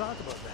talk about that.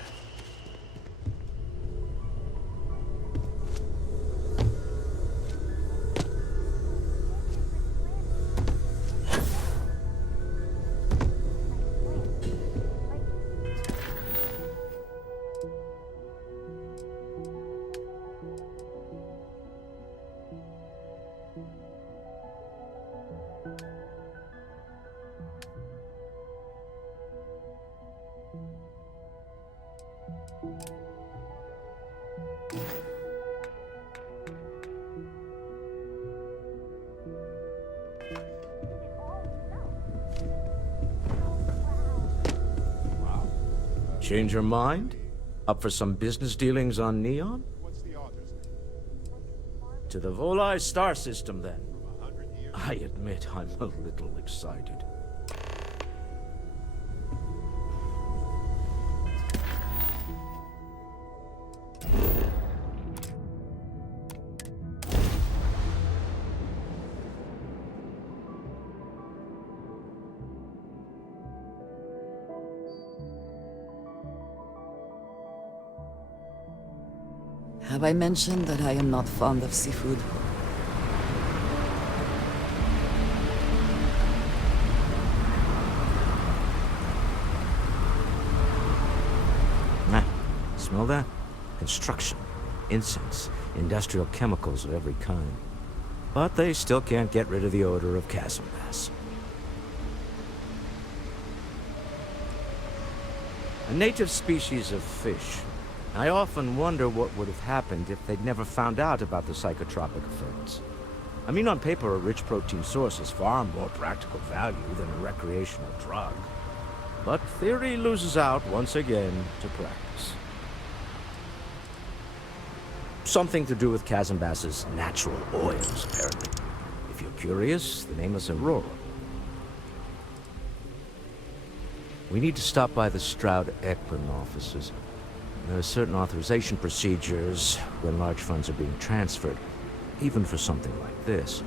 Change your mind? Up for some business dealings on Neon? What's the author's name? To the Volai star system, then. I admit I'm a little excited. Have I mentioned that I am not fond of seafood? Smell that? Construction, incense, industrial chemicals of every kind. But they still can't get rid of the odor of chasm bass. A native species of fish. I often wonder what would have happened if they'd never found out about the psychotropic effects. I mean, on paper, a rich protein source is far more practical value than a recreational drug. But theory loses out once again to practice. Something to do with chasm bass's natural oils, apparently. If you're curious, the name is Aurora. We need to stop by the Stroud-Ekman offices. There are certain authorization procedures when large funds are being transferred, even for something like this.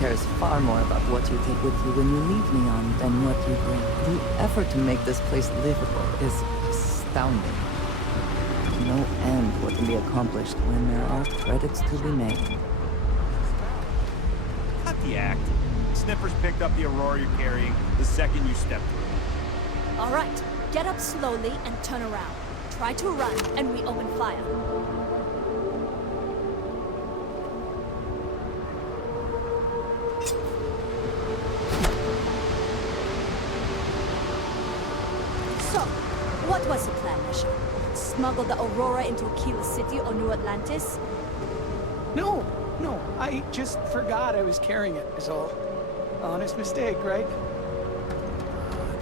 Cares far more about what you take with you when you leave Neon than what you bring. The effort to make this place livable is astounding. No end what can be accomplished when there are credits to be made. Cut the act. Sniffers picked up the Aurora you're carrying the second you stepped through. All right, get up slowly and turn around. Try to run, and we open fire. So, what was the plan, Misha? Smuggle the Aurora into Aquila City or New Atlantis? No, I just forgot I was carrying it, is all. Honest mistake, right?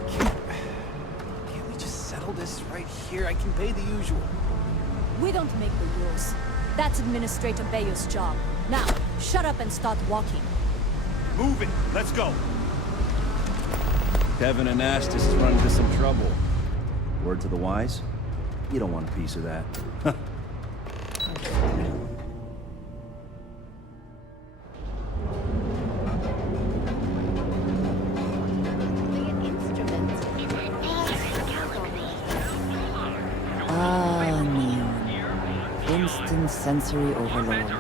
Can't we just settle this right here? I can pay the usual. We don't make the rules. That's Administrator Bayou's job. Now, shut up and start walking. Move it. Let's go. Kevin and Astis run into some trouble. Word to the wise? You don't want a piece of that. Ah, Neon. Instant sensory overload.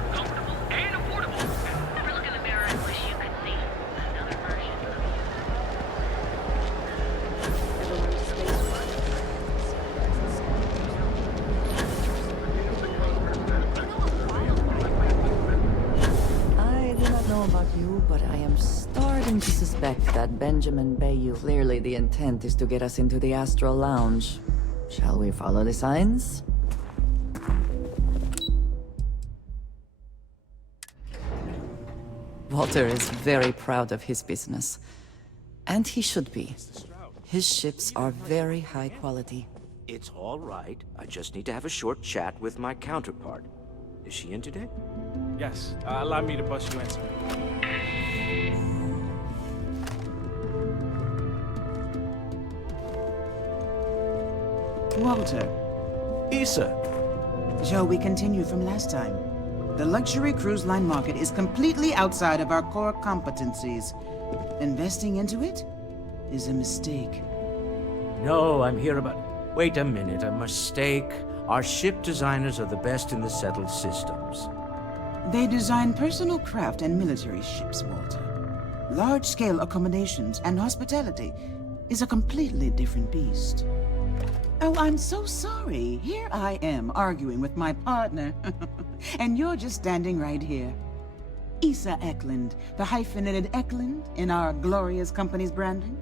But I am starting to suspect that Benjamin Bayou. Clearly the intent is to get us into the Astral Lounge. Shall we follow the signs? Walter is very proud of his business. And he should be. His ships are very high quality. It's all right. I just need to have a short chat with my counterpart. Is she in today? Yes, allow me to bust you in, sir. Walter, Issa. shall we continue from last time? The luxury cruise line market is completely outside of our core competencies. Investing into it is a mistake. No, I'm here about... Wait a minute, a mistake. Our ship designers are the best in the settled systems. They design personal craft and military ships, Walter. Large-scale accommodations and hospitality is a completely different beast. Oh, I'm so sorry. Here I am arguing with my partner. And you're just standing right here. Issa Eklund, the hyphenated Eklund in our glorious company's branding.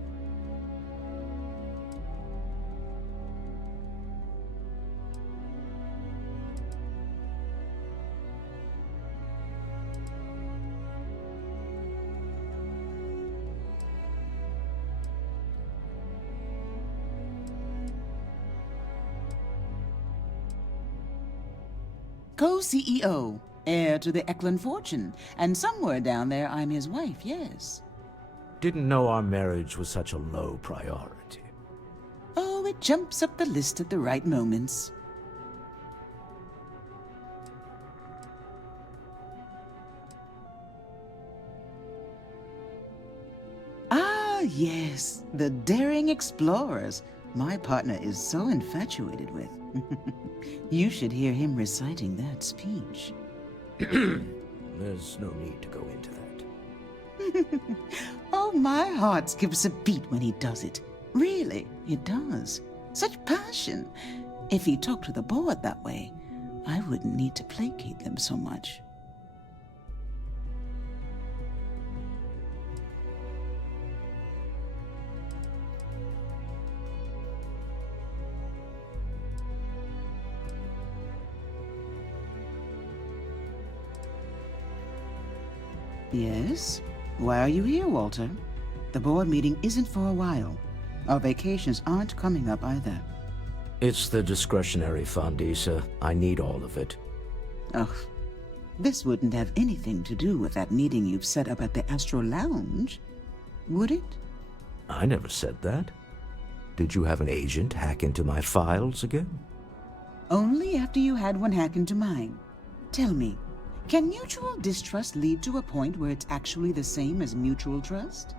Co-CEO, heir to the Eklund fortune, and somewhere down there I'm his wife, yes. Didn't know our marriage was such a low priority. Oh, it jumps up the list at the right moments. Ah, yes, the daring explorers. My partner is so infatuated with. You should hear him reciting that speech. There's no need to go into that. Oh, my heart skips a beat when he does it. Really, it does. Such passion. If he talked to the board that way, I wouldn't need to placate them so much. Yes? Why are you here, Walter? The board meeting isn't for a while. Our vacations aren't coming up either. It's the discretionary fund, Issa. I need all of it. Ugh. This wouldn't have anything to do with that meeting you've set up at the Astro Lounge, would it? I never said that. Did you have an agent hack into my files again? Only after you had one hack into mine. Tell me, can mutual distrust lead to a point where it's actually the same as mutual trust?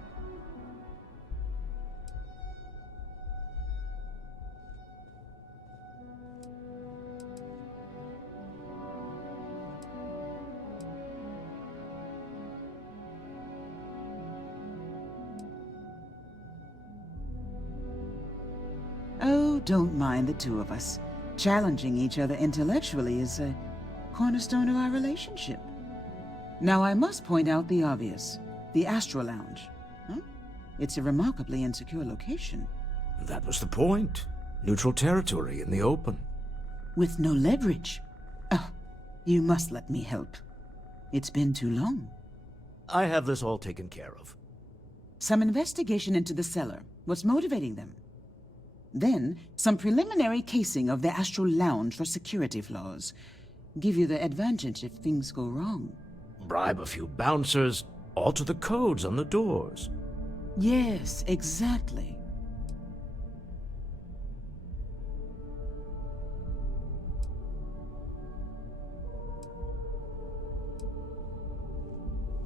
Oh, don't mind the two of us. Challenging each other intellectually is a cornerstone of our relationship. Now, I must point out the obvious. The Astro Lounge. Huh? It's a remarkably insecure location. That was the point. Neutral territory in the open. With no leverage. Oh, you must let me help. It's been too long. I have this all taken care of. Some investigation into the cellar. What's motivating them? Then, some preliminary casing of the Astro Lounge for security flaws. Give you the advantage if things go wrong. Bribe a few bouncers, alter the codes on the doors. Yes, exactly.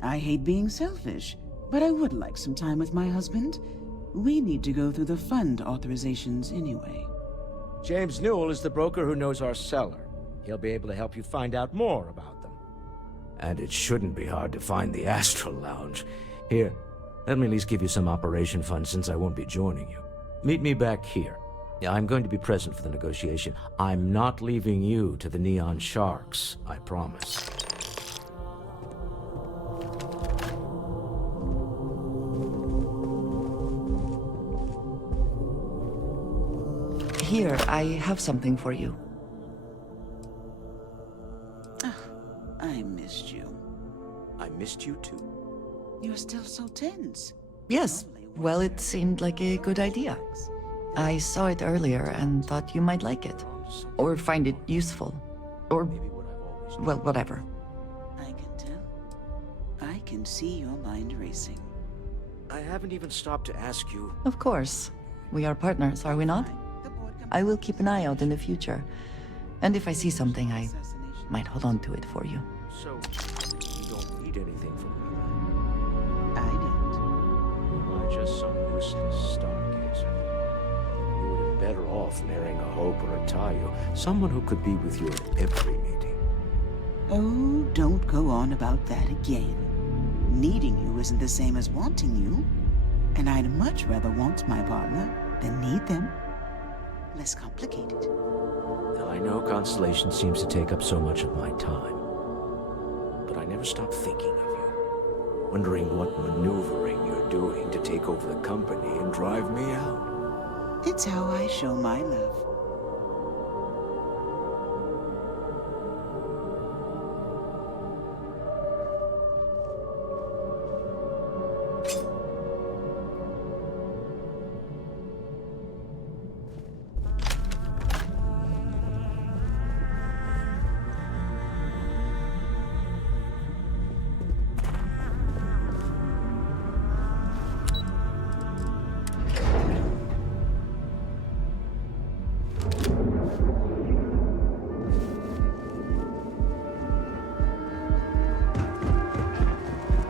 I hate being selfish, but I would like some time with my husband. We need to go through the fund authorizations anyway. James Newell is the broker who knows our cellar. He'll be able to help you find out more about them. And it shouldn't be hard to find the Astral Lounge. Here, let me at least give you some operation funds since I won't be joining you. Meet me back here. Yeah, I'm going to be present for the negotiation. I'm not leaving you to the Neon Sharks, I promise. Here, I have something for you. I missed you. I missed you too. You're still so tense. Yes, well, it seemed like a good idea. I saw it earlier and thought you might like it. Or find it useful. Or, well, whatever. I can tell. I can see your mind racing. I haven't even stopped to ask you. Of course. We are partners, are we not? I will keep an eye out in the future. And if I see something, I might hold on to it for you. So, you don't need anything from me, I don't. then? Am I just some useless stargazer? You would have better off marrying a Hope or a Tayo, someone who could be with you at every meeting. Oh, don't go on about that again. Needing you isn't the same as wanting you. And I'd much rather want my partner than need them. Less complicated. I know Constellation seems to take up so much of my time, but I never stop thinking of you, wondering what maneuvering you're doing to take over the company and drive me out. It's how I show my love.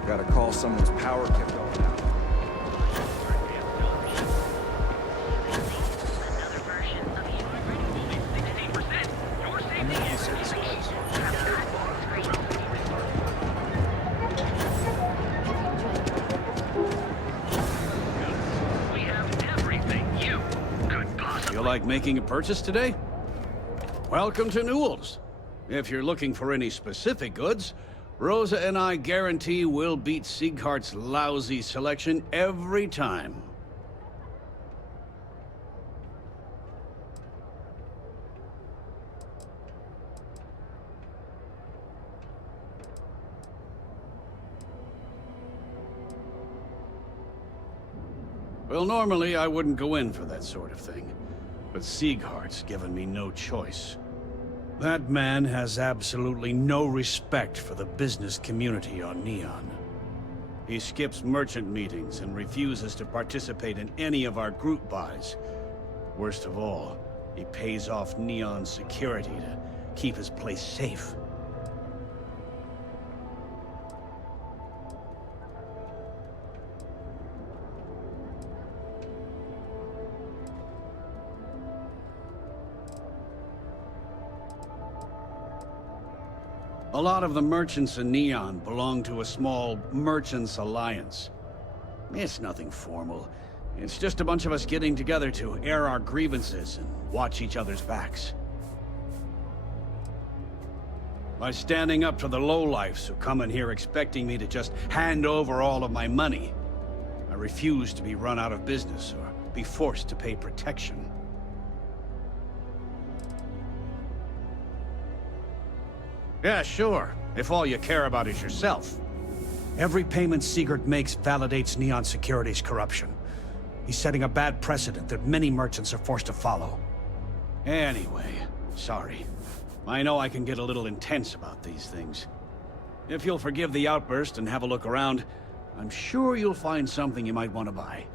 Gotta call someone's power kept going out. You like making a purchase today? Welcome to Newell's. If you're looking for any specific goods, Rosa and I guarantee we'll beat Sieghart's lousy selection every time. Well, normally I wouldn't go in for that sort of thing, but Sieghart's given me no choice. That man has absolutely no respect for the business community on Neon. He skips merchant meetings and refuses to participate in any of our group buys. Worst of all, he pays off Neon's security to keep his place safe. A lot of the merchants in Neon belong to a small merchants alliance. It's nothing formal. It's just a bunch of us getting together to air our grievances and watch each other's backs. By standing up to the lowlifes who come in here expecting me to just hand over all of my money, I refuse to be run out of business or be forced to pay protection. Yeah, sure, if all you care about is yourself. Every payment Siegert makes validates Neon Security's corruption. He's setting a bad precedent that many merchants are forced to follow. Anyway, sorry. I know I can get a little intense about these things. If you'll forgive the outburst and have a look around, I'm sure you'll find something you might want to buy.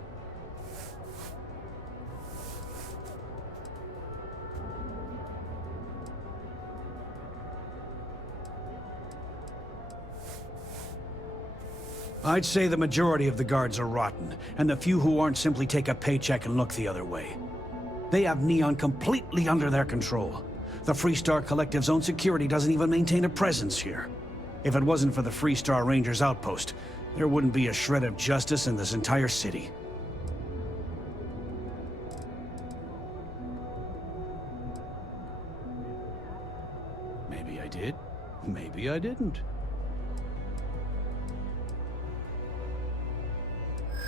I'd say the majority of the guards are rotten, and the few who aren't simply take a paycheck and look the other way. They have Neon completely under their control. The Freestar Collective's own security doesn't even maintain a presence here. If it wasn't for the Freestar Rangers outpost, there wouldn't be a shred of justice in this entire city. Maybe I did, maybe I didn't.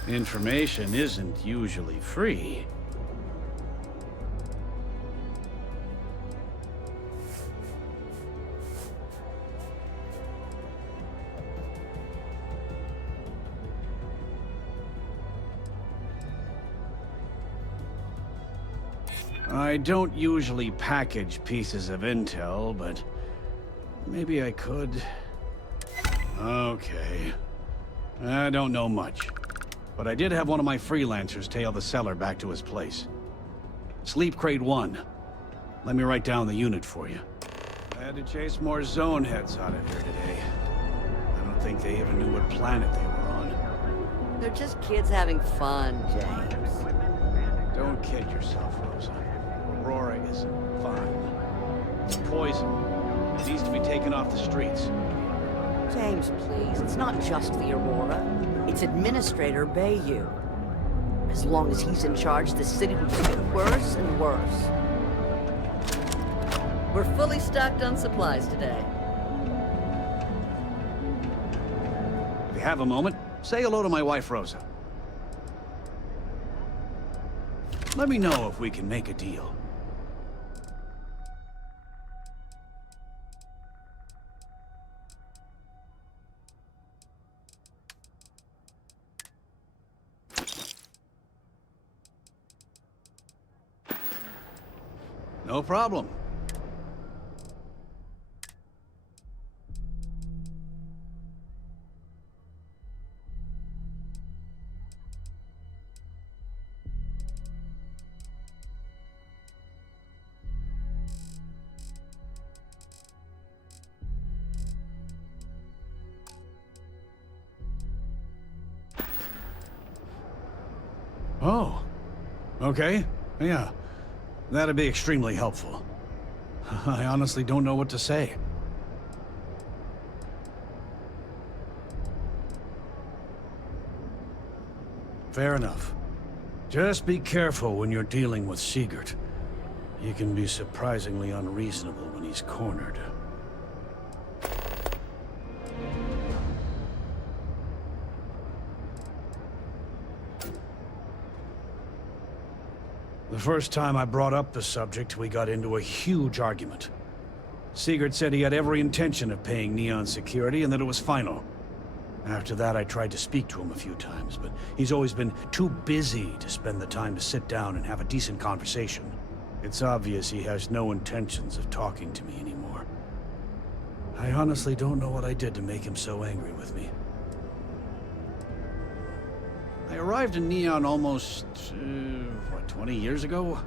Information isn't usually free. I don't usually package pieces of intel, but maybe I could. Okay. I don't know much, but I did have one of my freelancers tail the seller back to his place. Sleep Crate 1. Let me write down the unit for you. I had to chase more zone heads out of here today. I don't think they even knew what planet they were on. They're just kids having fun, James. Don't kid yourself, Rosa. Aurora isn't fun. It's poison. It needs to be taken off the streets. James, please. It's not just the Aurora. It's Administrator Bayou. As long as he's in charge, the city will just get worse and worse. We're fully stocked on supplies today. If you have a moment, say hello to my wife, Rosa. Let me know if we can make a deal. No problem. Oh, okay, yeah. That'd be extremely helpful. I honestly don't know what to say. Fair enough. Just be careful when you're dealing with Sigurd. He can be surprisingly unreasonable when he's cornered. The first time I brought up the subject, we got into a huge argument. Sigurd said he had every intention of paying Neon security and that it was final. After that, I tried to speak to him a few times, but he's always been too busy to spend the time to sit down and have a decent conversation. It's obvious he has no intentions of talking to me anymore. I honestly don't know what I did to make him so angry with me. I arrived in Neon almost, 20 years ago?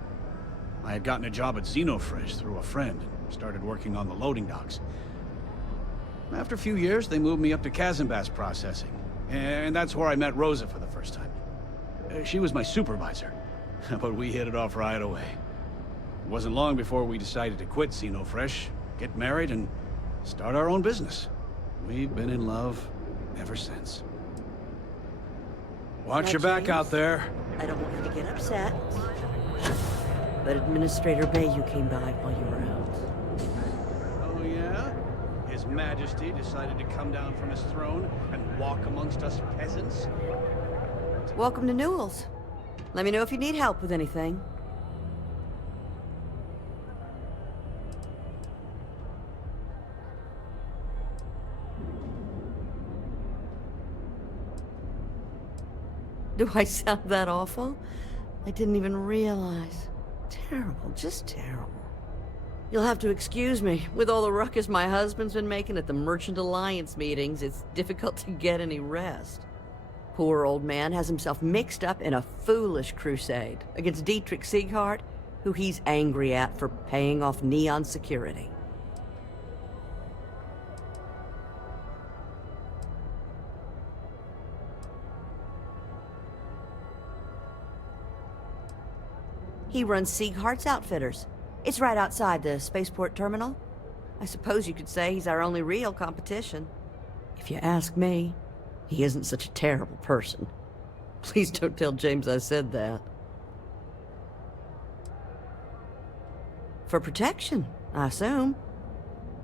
I had gotten a job at Xenofresh through a friend and started working on the loading docks. After a few years, they moved me up to Kazanbas processing, and that's where I met Rosa for the first time. She was my supervisor, but we hit it off right away. It wasn't long before we decided to quit Xenofresh, get married, and start our own business. We've been in love ever since. Watch your back out there. I don't want you to get upset. But Administrator Bayou came by while you were out. Oh, yeah? His Majesty decided to come down from his throne and walk amongst us peasants? Welcome to Newell's. Let me know if you need help with anything. Do I sound that awful? I didn't even realize. Terrible, just terrible. You'll have to excuse me. With all the ruckus my husband's been making at the Merchant Alliance meetings, it's difficult to get any rest. Poor old man has himself mixed up in a foolish crusade against Dietrich Sieghart, who he's angry at for paying off Neon security. He runs Sieghart's Outfitters. It's right outside the spaceport terminal. I suppose you could say he's our only real competition. If you ask me, he isn't such a terrible person. Please don't tell James I said that. For protection, I assume.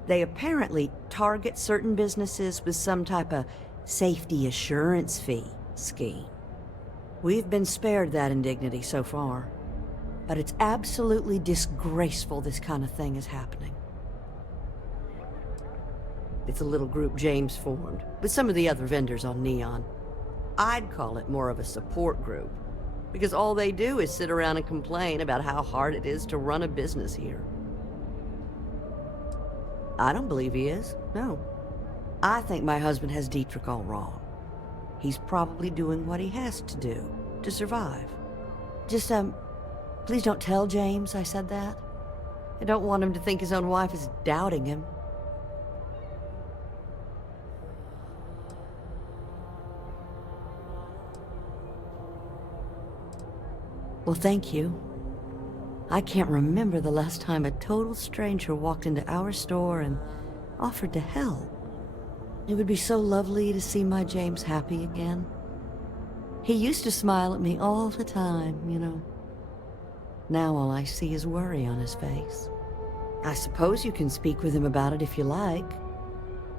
They apparently target certain businesses with some type of safety assurance fee scheme. We've been spared that indignity so far. But it's absolutely disgraceful this kind of thing is happening. It's a little group James formed, with some of the other vendors on Neon. I'd call it more of a support group. because all they do is sit around and complain about how hard it is to run a business here. I don't believe he is, no. I think my husband has Dietrich all wrong. He's probably doing what he has to do to survive. Just, please don't tell James I said that. I don't want him to think his own wife is doubting him. Well, thank you. I can't remember the last time a total stranger walked into our store and offered to help. It would be so lovely to see my James happy again. He used to smile at me all the time, you know. Now all I see is worry on his face. I suppose you can speak with him about it if you like.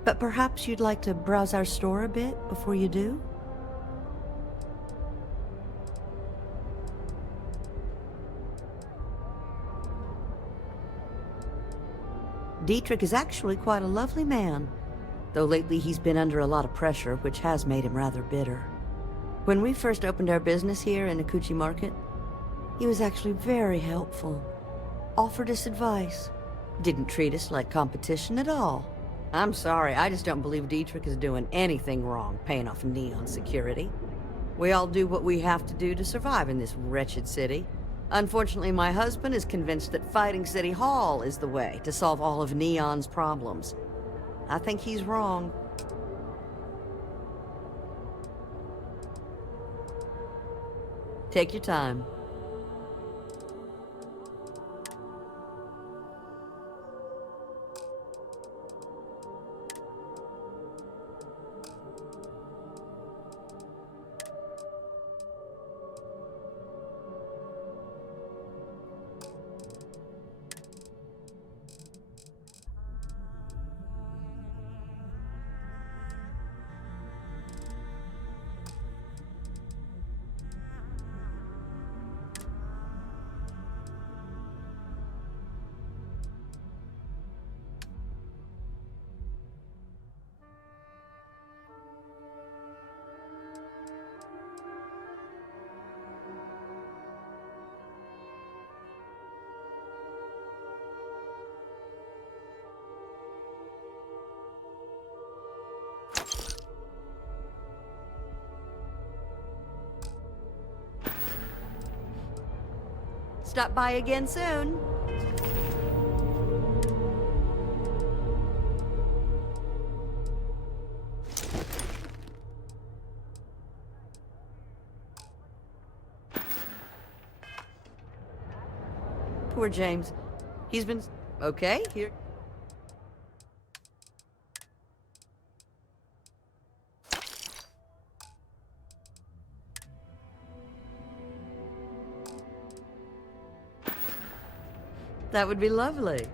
But perhaps you'd like to browse our store a bit before you do? Dietrich is actually quite a lovely man, though lately he's been under a lot of pressure, which has made him rather bitter. When we first opened our business here in Akuchi Market, he was actually very helpful. Offered us advice. Didn't treat us like competition at all. I'm sorry, I just don't believe Dietrich is doing anything wrong paying off Neon security. We all do what we have to do to survive in this wretched city. Unfortunately, my husband is convinced that fighting City Hall is the way to solve all of Neon's problems. I think he's wrong. Take your time. Stop by again soon. Poor James. He's been... Okay, here... That would be lovely.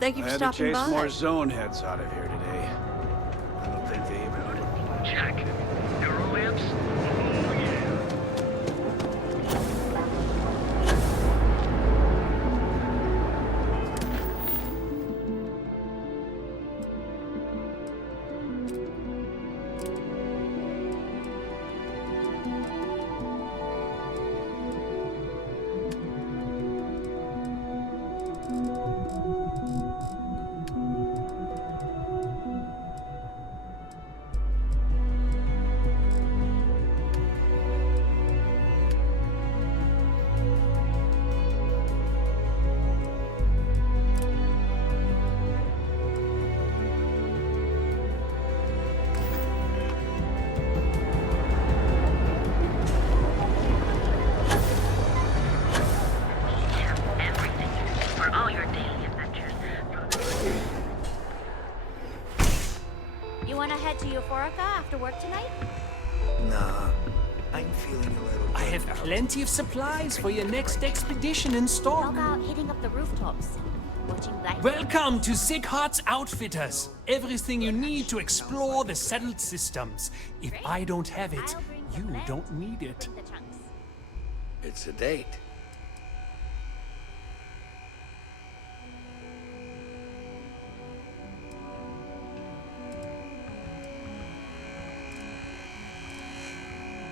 Thank you for stopping by. I had to chase more zone heads out of here today. I don't think they even... Jack, neurolamps? Oh, wanna head to Euphorica after work tonight? Nah, I'm feeling a little I have plenty of supplies for your next expedition in How stock. about hitting up the rooftops and watching lights? Welcome to Sighart's Outfitters. Everything you need to explore the settled systems. If I don't have it, you don't need it. Bring the trunks. It's a date.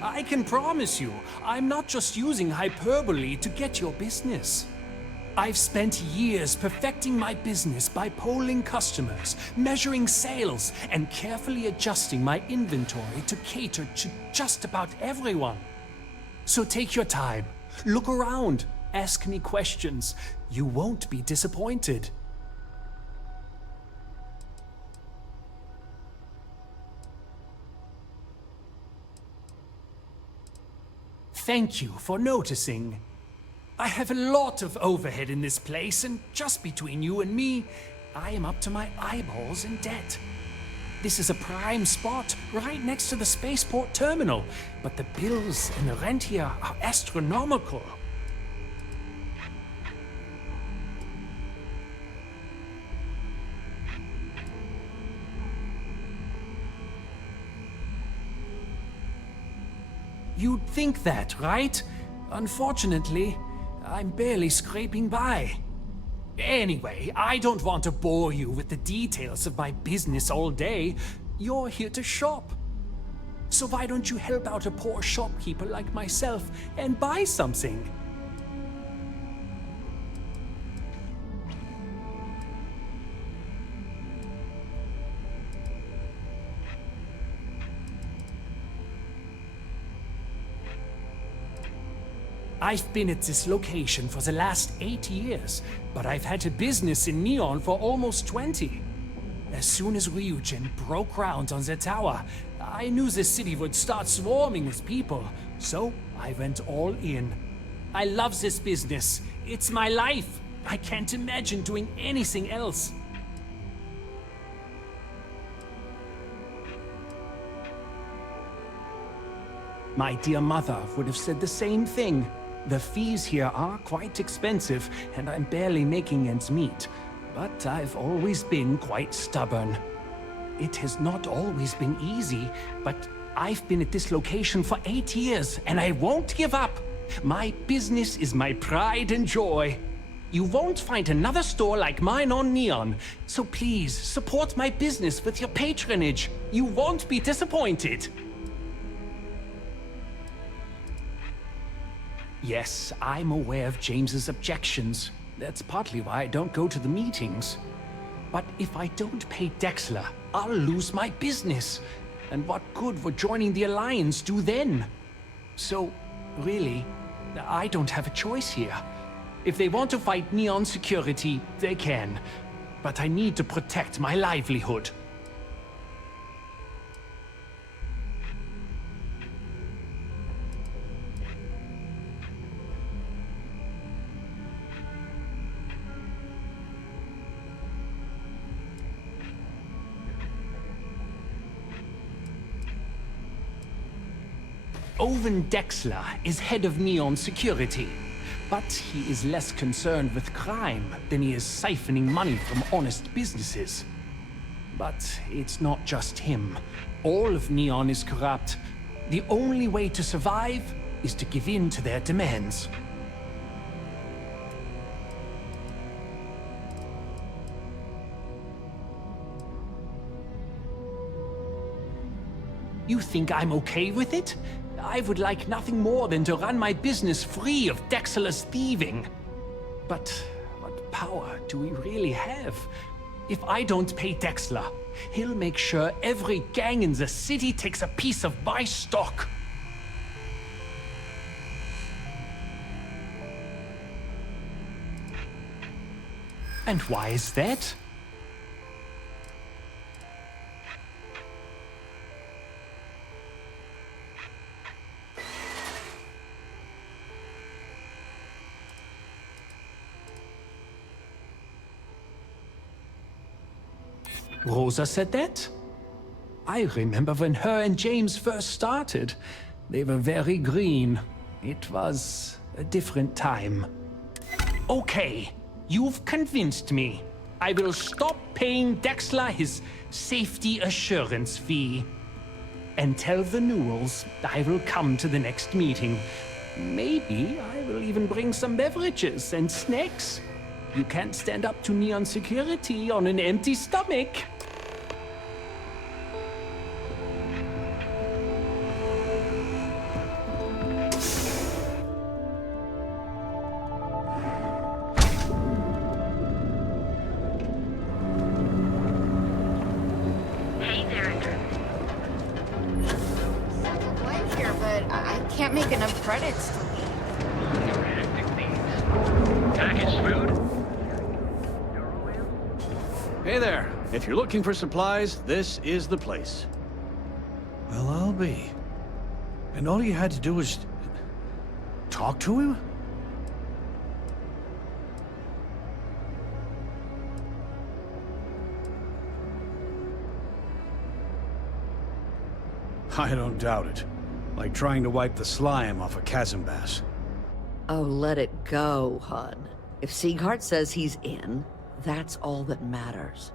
I can promise you, I'm not just using hyperbole to get your business. I've spent years perfecting my business by polling customers, measuring sales, and carefully adjusting my inventory to cater to just about everyone. So take your time, look around, ask me questions. You won't be disappointed. Thank you for noticing. I have a lot of overhead in this place, and just between you and me, I am up to my eyeballs in debt. This is a prime spot, right next to the spaceport terminal, but the bills and the rent here are astronomical. You'd think that, right? Unfortunately, I'm barely scraping by. Anyway, I don't want to bore you with the details of my business all day. You're here to shop. So why don't you help out a poor shopkeeper like myself and buy something? I've been at this location for the last 8 years, but I've had a business in Neon for almost 20. As soon as Ryujin broke ground on the tower, I knew the city would start swarming with people, so I went all in. I love this business. It's my life. I can't imagine doing anything else. My dear mother would have said the same thing. The fees here are quite expensive, and I'm barely making ends meet. But I've always been quite stubborn. It has not always been easy, but I've been at this location for 8 years, and I won't give up. My business is my pride and joy. You won't find another store like mine on Neon, so please support my business with your patronage. You won't be disappointed. Yes, I'm aware of James's objections. That's partly why I don't go to the meetings. But if I don't pay Dexler, I'll lose my business. And what good would joining the Alliance do then? So, really, I don't have a choice here. If they want to fight Neon security, they can. But I need to protect my livelihood. Owen Dexler is head of Neon Security, but he is less concerned with crime than he is siphoning money from honest businesses. But it's not just him. All of Neon is corrupt. The only way to survive is to give in to their demands. You think I'm okay with it? I would like nothing more than to run my business free of Dexler's thieving. But what power do we really have? If I don't pay Dexler, he'll make sure every gang in the city takes a piece of my stock. And why is that? Rosa said that? I remember when her and James first started. They were very green. It was a different time. Okay, you've convinced me. I will stop paying Dexler his safety assurance fee. And tell the Newells I will come to the next meeting. Maybe I will even bring some beverages and snacks. You can't stand up to Neon security on an empty stomach. Hey there. If you're looking for supplies, this is the place. Well, I'll be. And all you had to do was talk to him? I don't doubt it. Like trying to wipe the slime off a chasm bass. Oh, let it go, Hud. If Sieghart says he's in, that's all that matters.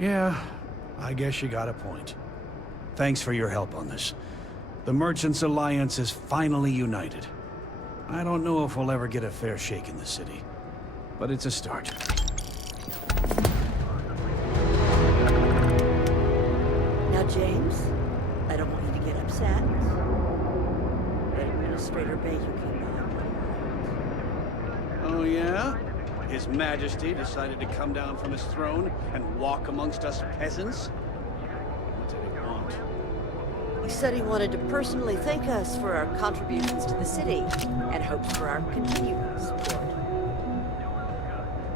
Yeah, I guess you got a point. Thanks for your help on this. The Merchants Alliance is finally united. I don't know if we'll ever get a fair shake in the city, but it's a start. Now, James, I don't want you to get upset. Let Administrator Bay you came by. Oh, yeah? His Majesty decided to come down from his throne and walk amongst us peasants? What did he want? He said he wanted to personally thank us for our contributions to the city and hopes for our continued support.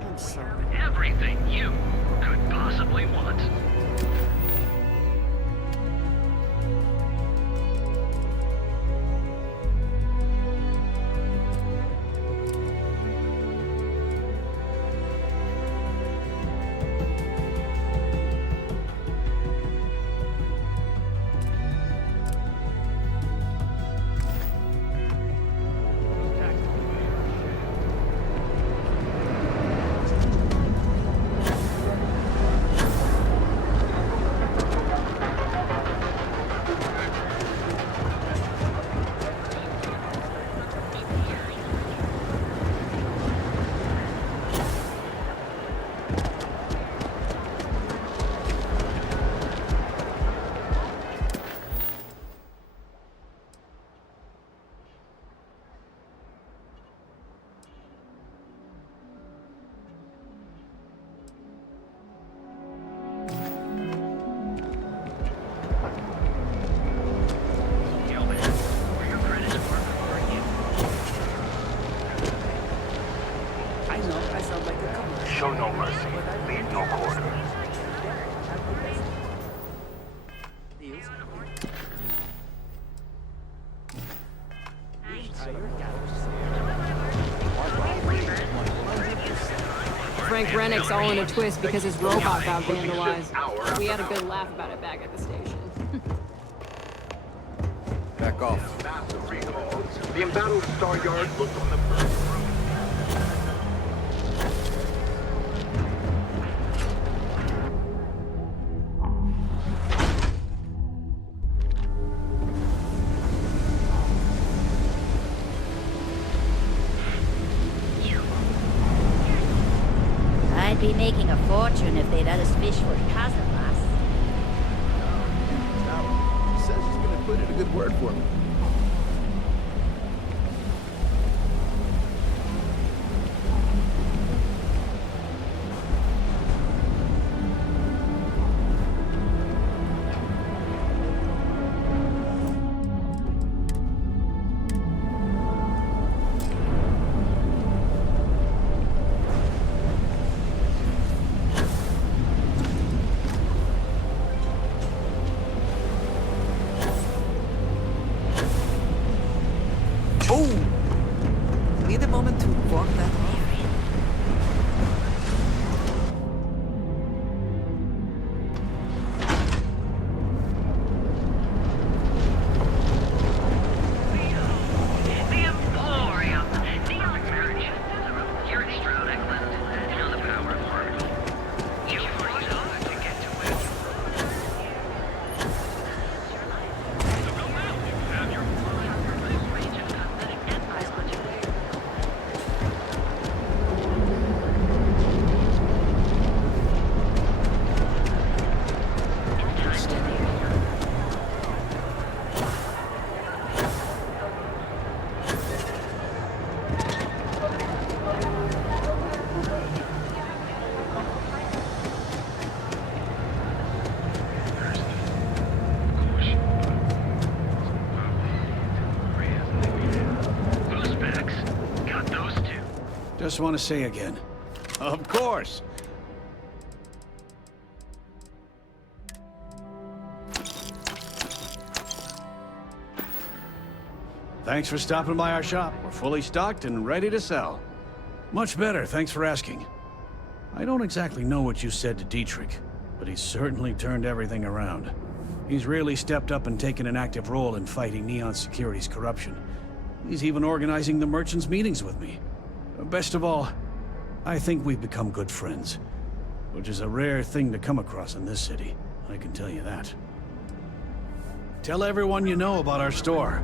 I'm sorry. Everything you could possibly want. Show no mercy. Leave no quarter. Frank Rennick's all in a twist because his robot got vandalized. We had a good laugh about it back at the station. Back off. The embattled Star Yard looked on the first room. I'd be making a fortune if they'd let us fish for chasm bass. He says he's gonna put in a good word for me. just want to say again. Of course. Thanks for stopping by our shop. We're fully stocked and ready to sell. Much better, thanks for asking. I don't exactly know what you said to Dietrich, but he's certainly turned everything around. He's really stepped up and taken an active role in fighting Neon Security's corruption. He's even organizing the merchants' meetings with me. Best of all, I think we've become good friends, which is a rare thing to come across in this city, I can tell you that. Tell everyone you know about our store.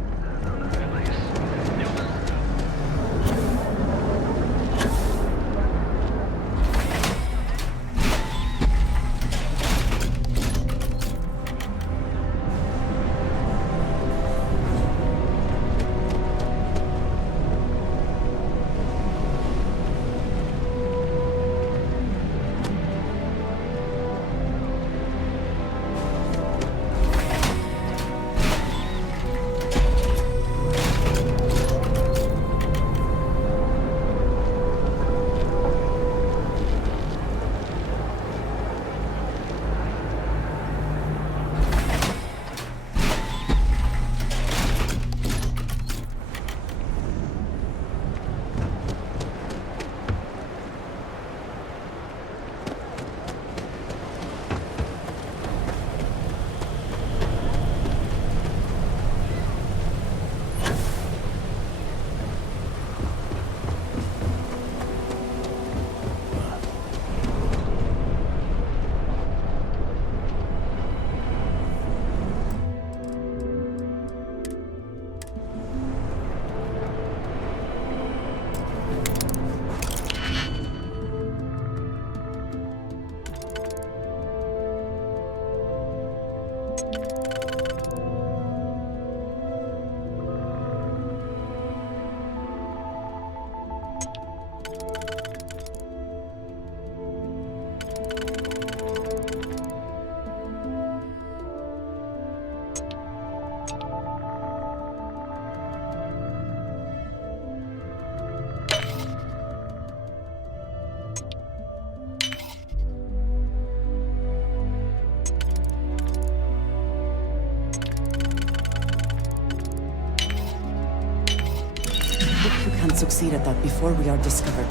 Succeed at that before we are discovered.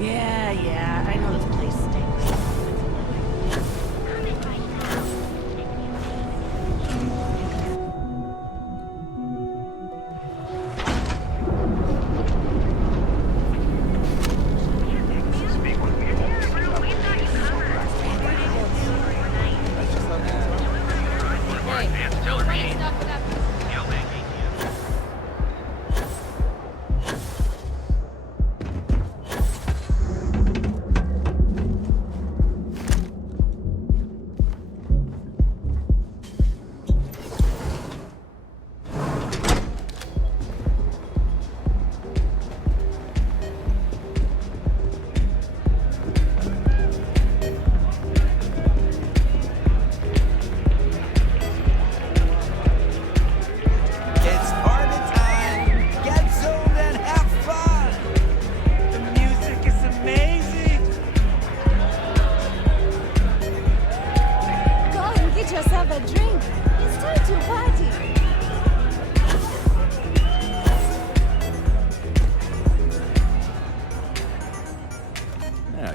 Yeah, I know this place stinks.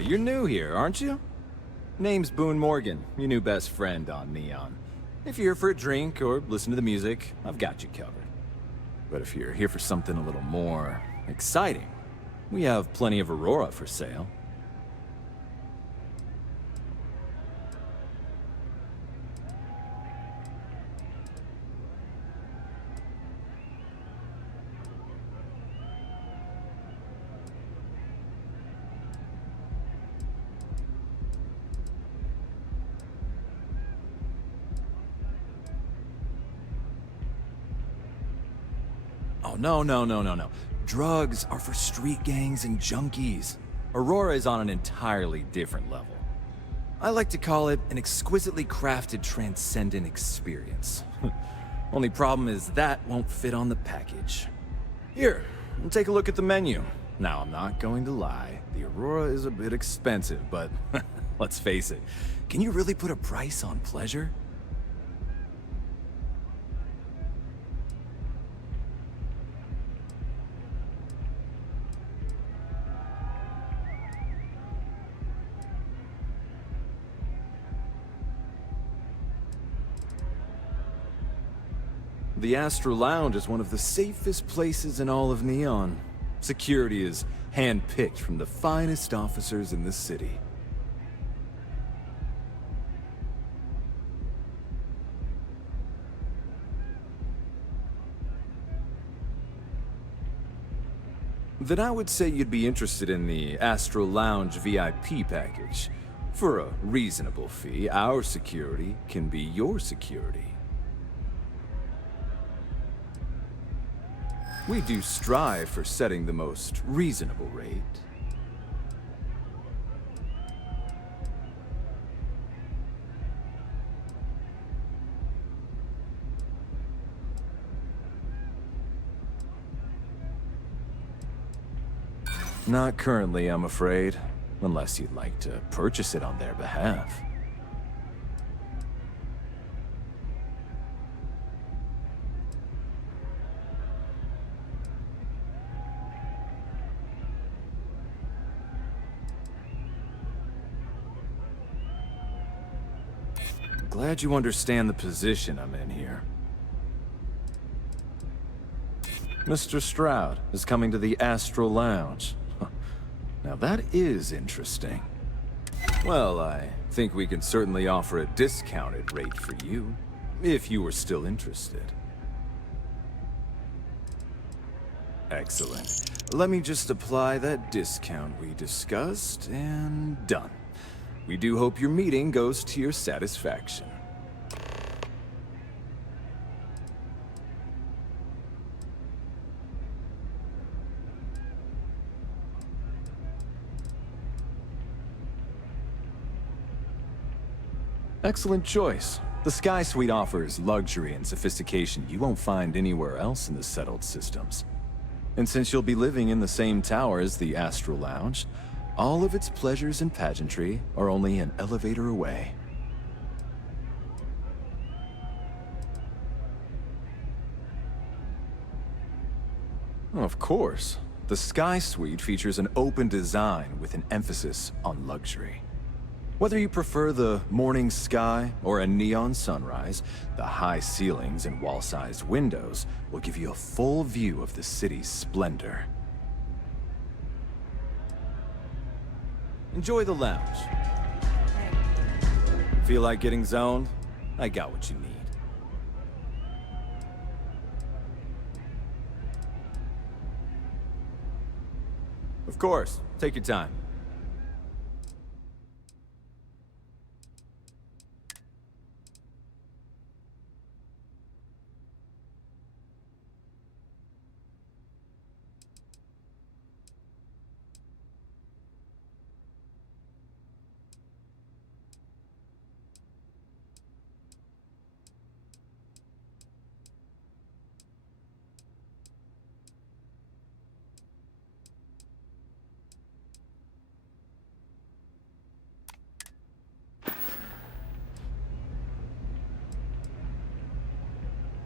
you're new here, aren't you? Name's Boone Morgan, your new best friend on Neon. If you're here for a drink or listen to the music, I've got you covered. But if you're here for something a little more exciting, we have plenty of Aurora for sale. Oh, no. Drugs are for street gangs and junkies. Aurora is on an entirely different level. I like to call it an exquisitely crafted, transcendent experience. Only problem is that won't fit on the package. Here, take a look at the menu. Now, I'm not going to lie. The Aurora is a bit expensive, but let's face it. Can you really put a price on pleasure? The Astro Lounge is one of the safest places in all of Neon. Security is hand-picked from the finest officers in the city. Then I would say you'd be interested in the Astro Lounge VIP package. For a reasonable fee, our security can be your security. We do strive for setting the most reasonable rate. Not currently, I'm afraid, unless you'd like to purchase it on their behalf. Glad you understand the position I'm in here. Mr. Stroud is coming to the Astro Lounge. Now that is interesting. Well, I think we can certainly offer a discounted rate for you, if you were still interested. Excellent. Let me just apply that discount we discussed, and done. We do hope your meeting goes to your satisfaction. Excellent choice. The Sky Suite offers luxury and sophistication you won't find anywhere else in the settled systems. And since you'll be living in the same tower as the Astro Lounge, all of its pleasures and pageantry are only an elevator away. Of course. The Sky Suite features an open design with an emphasis on luxury. Whether you prefer the morning sky or a neon sunrise, the high ceilings and wall-sized windows will give you a full view of the city's splendor. Enjoy the lounge. Feel like getting zoned? I got what you need. Of course, take your time.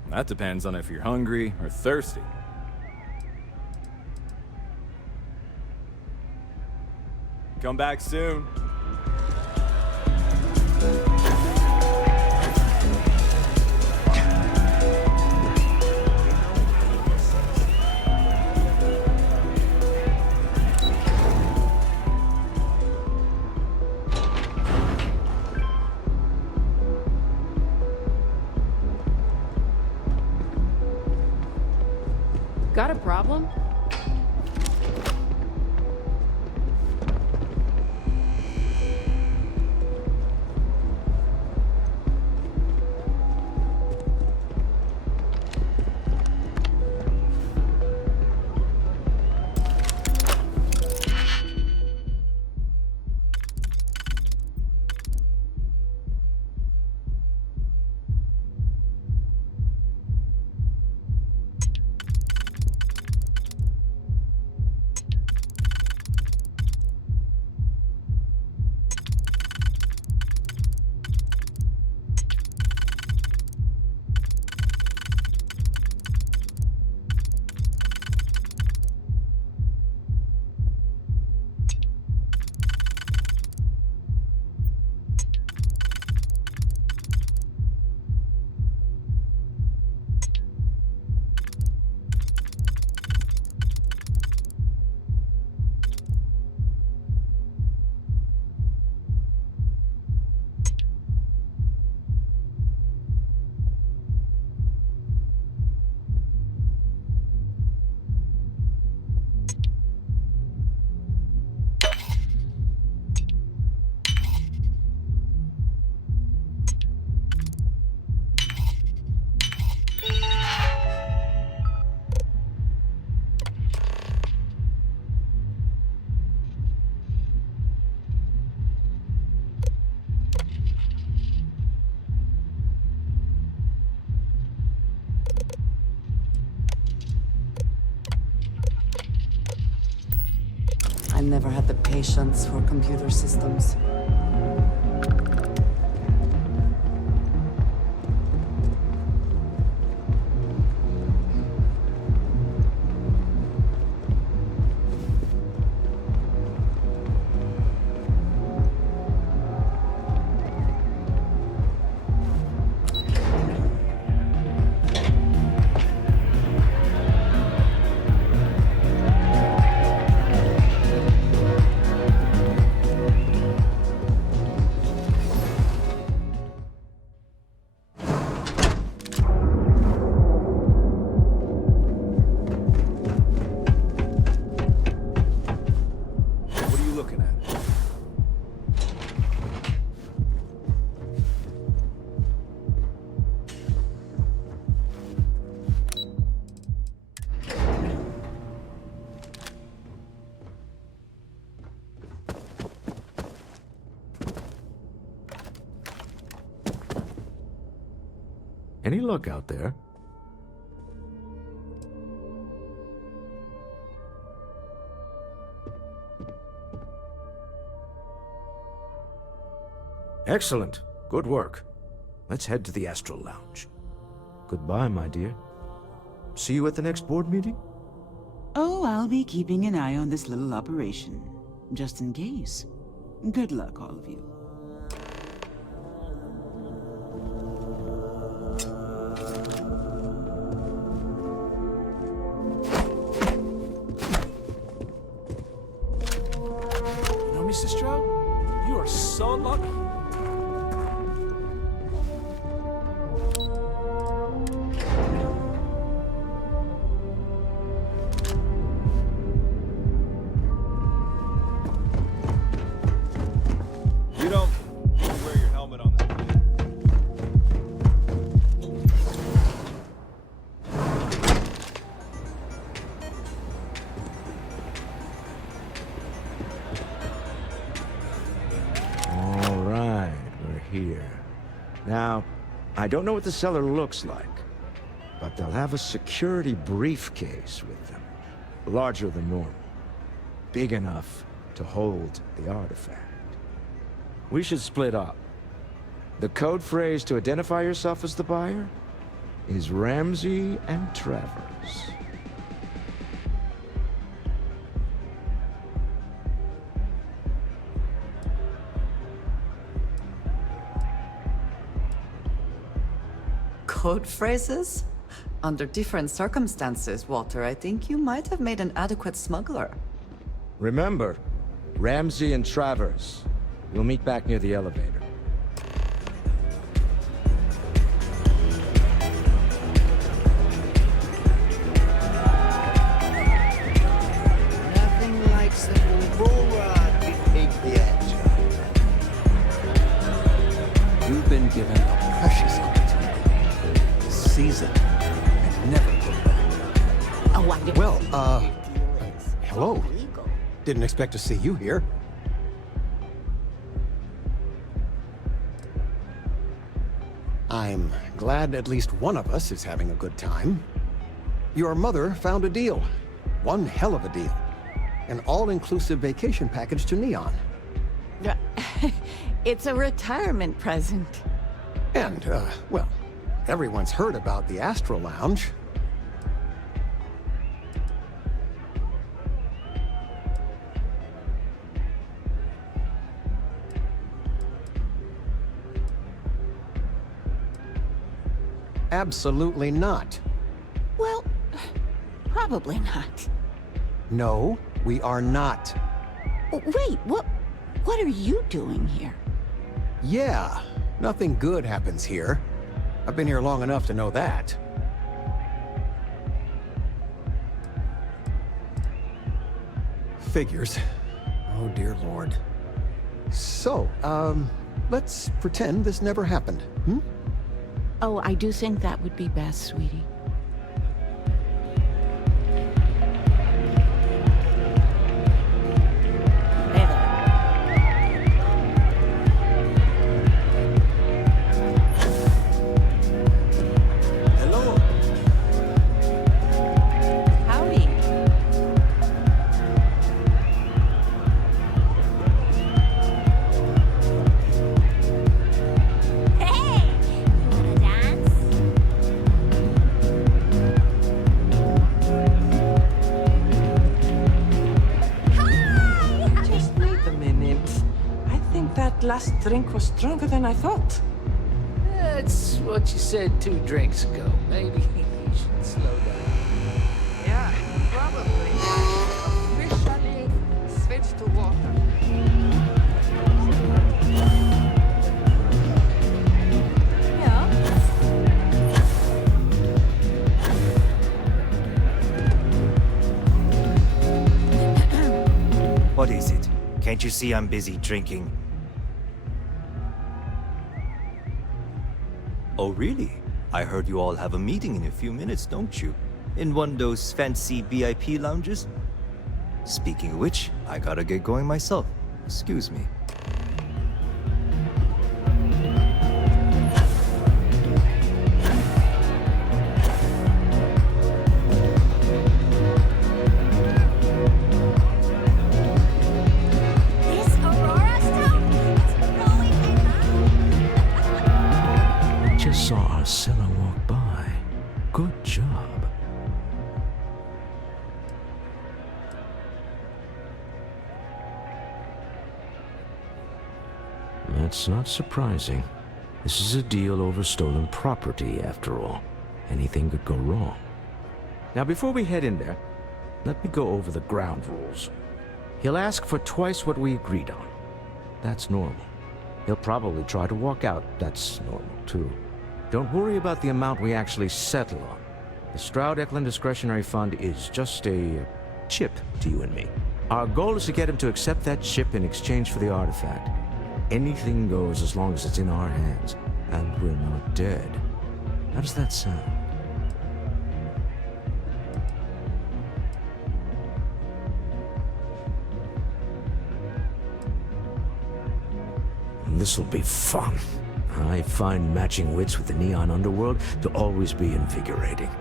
That depends on if you're hungry or thirsty. Come back soon. Got a problem? I never had the patience for computer systems. Any luck out there? Excellent. Good work. Let's head to the Astral Lounge. Goodbye, my dear. See you at the next board meeting? Oh, I'll be keeping an eye on this little operation, just in case. Good luck, all of you. You know, Mrs. Stroud, you are so lucky. You don't need to wear your helmet on this plane. All right, we're here. Now, I don't know what the cellar looks like, but they'll have a security briefcase with them. Larger than normal. Big enough to hold the artifact. We should split up. The code phrase to identify yourself as the buyer is Ramsey and Travers. code phrases? Under different circumstances, Walter, I think you might have made an adequate smuggler. Remember, Ramsey and Travers. We'll meet back near the elevator. Nothing like some Aurora to take the edge off. You've been given a precious opportunity. Seize it and never look back. Oh, I didn't. Well, hello. Didn't expect to see you here. I'm glad at least one of us is having a good time. Your mother found a deal. One hell of a deal. An all-inclusive vacation package to Neon. It's a retirement present. And, well, everyone's heard about the Astro Lounge. Absolutely not. Well, probably not. No, we are not. Wait, what are you doing here? Yeah, nothing good happens here. I've been here long enough to know that. Figures. Oh, dear Lord. So, let's pretend this never happened, hmm? Oh, I do think that would be best, sweetie. Last drink was stronger than I thought. That's what you said 2 drinks ago. Maybe you should slow down. Yeah, probably. Officially switch to water. Yeah. What is it? Can't you see I'm busy drinking? Oh, really? I heard you all have a meeting in a few minutes, don't you? In one of those fancy VIP lounges? Speaking of which, I gotta get going myself. Excuse me. Saw Scylla walk by. Good job. That's not surprising. This is a deal over stolen property, after all. Anything could go wrong. Now, before we head in there, let me go over the ground rules. He'll ask for twice what we agreed on. That's normal. He'll probably try to walk out. That's normal, too. Don't worry about the amount we actually settle on. The Stroud-Eklund Discretionary Fund is just a chip to you and me. Our goal is to get him to accept that chip in exchange for the artifact. Anything goes as long as it's in our hands, and we're not dead. How does that sound? This'll be fun. I find matching wits with the neon underworld to always be invigorating.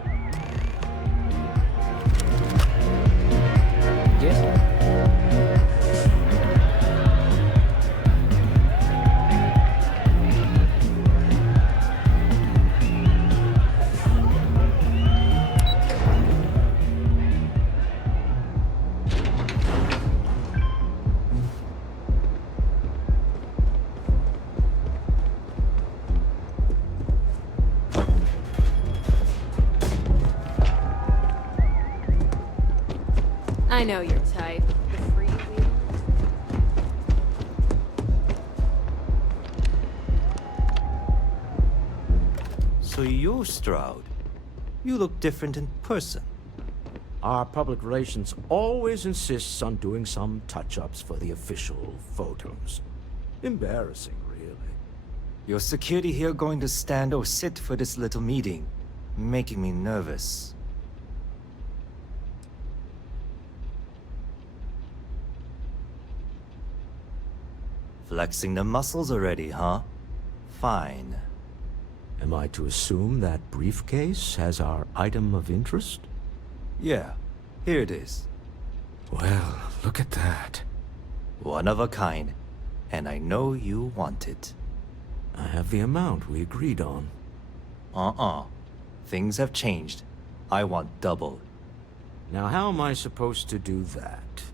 Yes? I know your type. The freewheel. So you're Stroud. You look different in person. Our public relations always insists on doing some touch-ups for the official photos. Embarrassing, really. Your security here going to stand or sit for this little meeting, making me nervous. Flexing the muscles already, huh? Fine. Am I to assume that briefcase has our item of interest? Yeah, here it is. Well, look at that. One of a kind, and I know you want it. I have the amount we agreed on. Things have changed. I want double. Now how am I supposed to do that?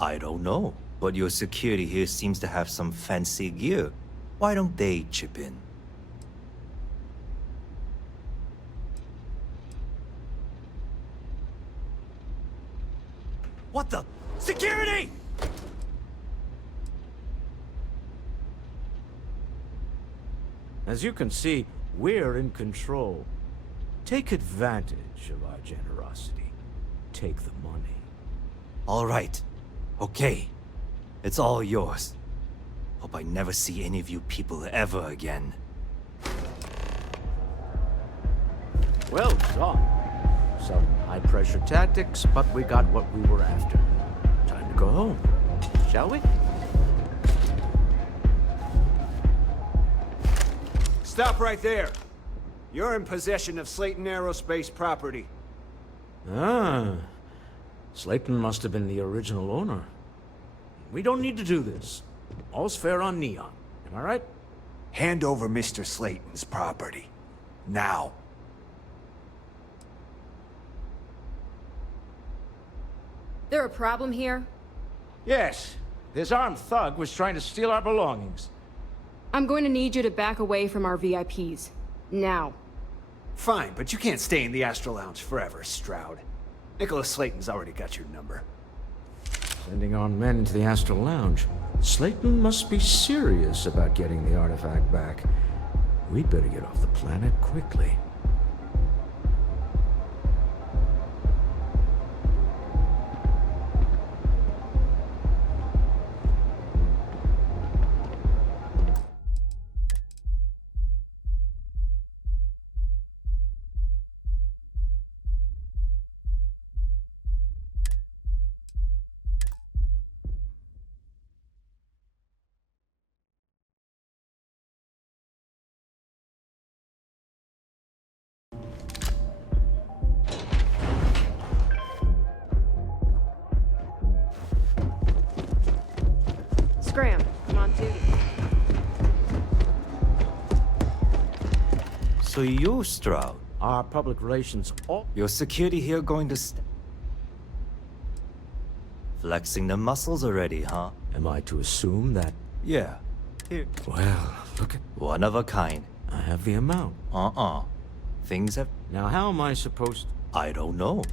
I don't know, but your security here seems to have some fancy gear. Why don't they chip in? What the? Security! As you can see, we're in control. Take advantage of our generosity. Take the money. All right. Okay. It's all yours. Hope I never see any of you people ever again. Well done. Some high-pressure tactics, but we got what we were after. Time to go home, shall we? Stop right there. You're in possession of Slayton Aerospace property. Ah. Slayton must have been the original owner. We don't need to do this. All's fair on Neon. Am I right? Hand over Mr. Slayton's property. Now. There a problem here? Yes. This armed thug was trying to steal our belongings. I'm going to need you to back away from our VIPs. Now. Fine, but you can't stay in the Astral Lounge forever, Stroud. Nicholas Slayton's already got your number. Sending on men into the Astral Lounge. Slayton must be serious about getting the artifact back. We'd better get off the planet quickly. Scram, I'm on duty. So you're Stroud. Our public relations all... Your security here going to flexing the muscles already, huh? Am I to assume that... Yeah. Here. Well, look at... One of a kind. I have the amount. Things have... Now how am I supposed... I don't know.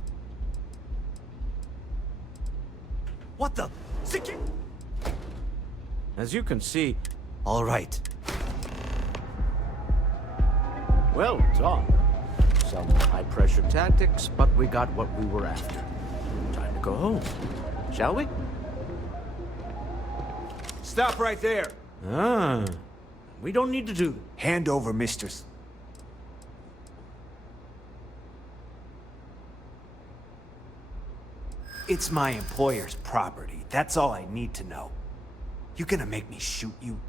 What the... As you can see... All right. Well done. Some high-pressure tactics, but we got what we were after. Time to go home, shall we? Stop right there. Ah. We don't need to do that. Hand over Mr. It's my employer's property. That's all I need to know. You gonna make me shoot you?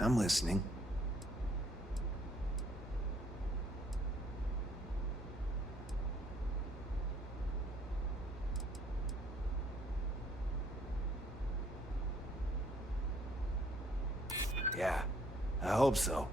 I'm listening. Yeah, I hope so.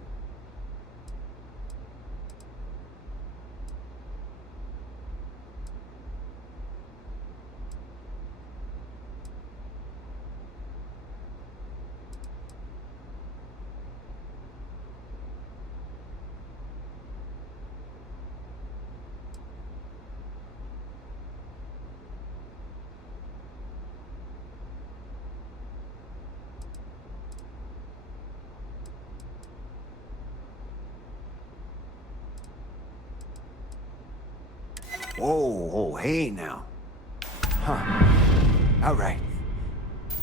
Whoa, hey now. Huh. All right.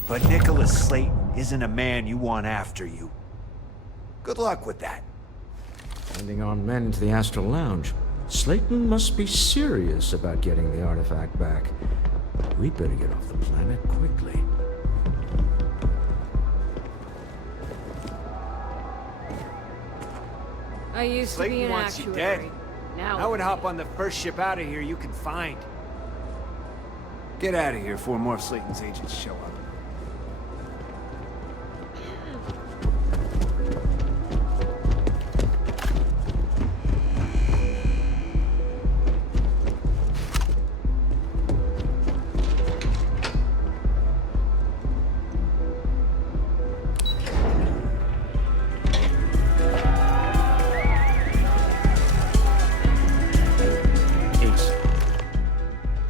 But Nicholas Slayton isn't a man you want after you. Good luck with that. Sending on men into the Astral Lounge. Slayton must be serious about getting the artifact back. We'd better get off the planet quickly. I used to be Slayton an wants you actuary. dead. Now I would hop on the first ship out of here you can find. Get out of here before more of Slayton's agents show up.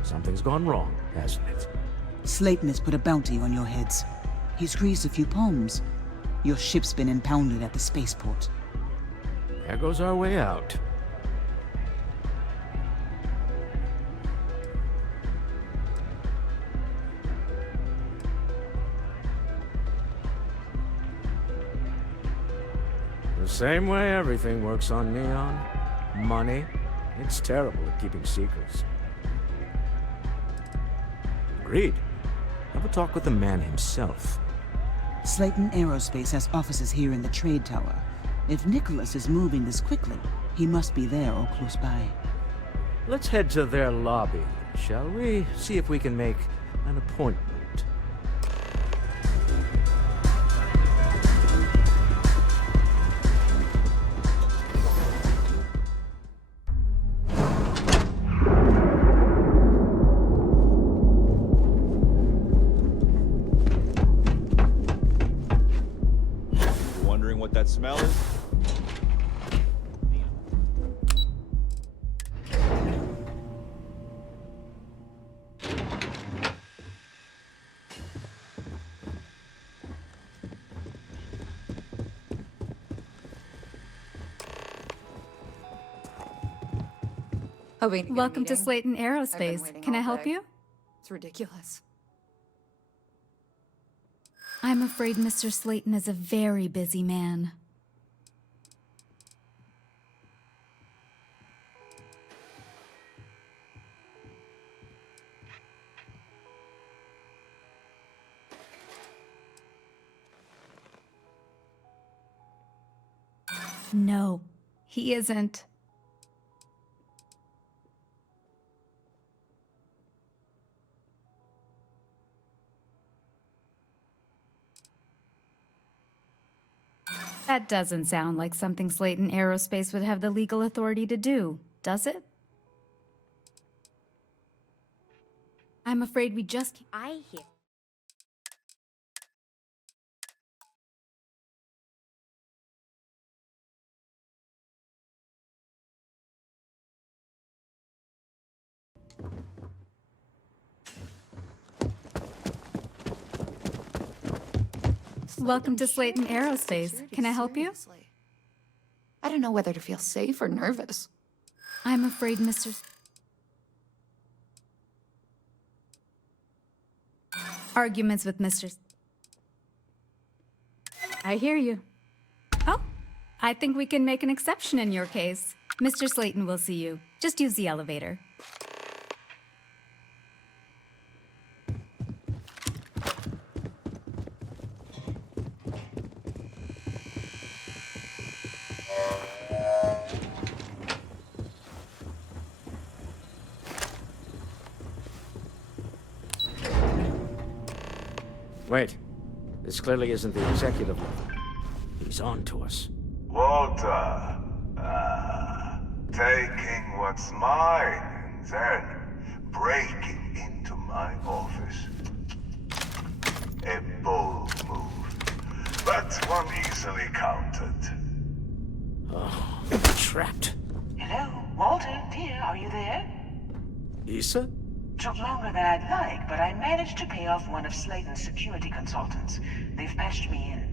Something's gone wrong, hasn't it? Slayton has put a bounty on your heads. He's greased a few palms. Your ship's been impounded at the spaceport. There goes our way out. The same way everything works on Neon. Money. It's terrible at keeping secrets. Agreed. Have a talk with the man himself. Slayton Aerospace has offices here in the trade tower. If Nicholas is moving this quickly, he must be there or close by. Let's head to their lobby, shall we? See if we can make an appointment. That smell is? Welcome to Slayton Aerospace. Can I help you? It's ridiculous. I'm afraid Mr. Slayton is a very busy man. No, he isn't. That doesn't sound like something Slayton Aerospace would have the legal authority to do, does it? I'm afraid we just... I hear. Welcome to Slayton Aerospace. Can I help you? I don't know whether to feel safe or nervous. I'm afraid Mr. Arguments with Mr. I hear you. Oh, I think we can make an exception in your case. Mr. Slayton will see you. Just use the elevator. Wait. This clearly isn't the executive level. He's on to us. Walter, taking what's mine and then breaking into my office. A bold move, but one easily countered. Oh, we're trapped. Hello, Walter, dear, are you there? Issa? Took longer than I'd like, but I managed to pay off one of Slayton's security consultants. They've patched me in.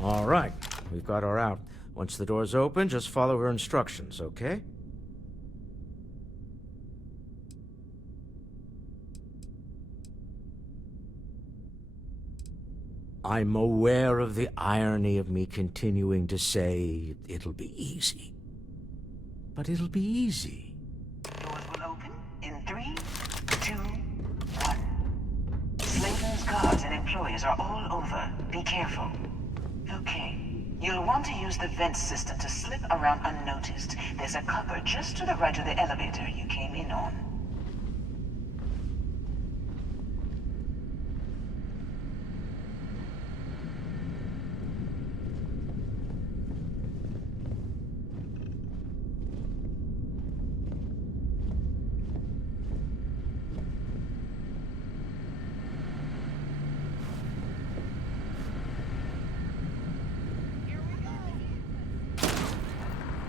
All right, we've got her out. Once the door's open, just follow her instructions, okay? I'm aware of the irony of me continuing to say it'll be easy. But it'll be easy. Doors will open in 3, 2, 1. Slayton's guards and employees are all over. Be careful. Okay. You'll want to use the vent system to slip around unnoticed. There's a cupboard just to the right of the elevator you came in on.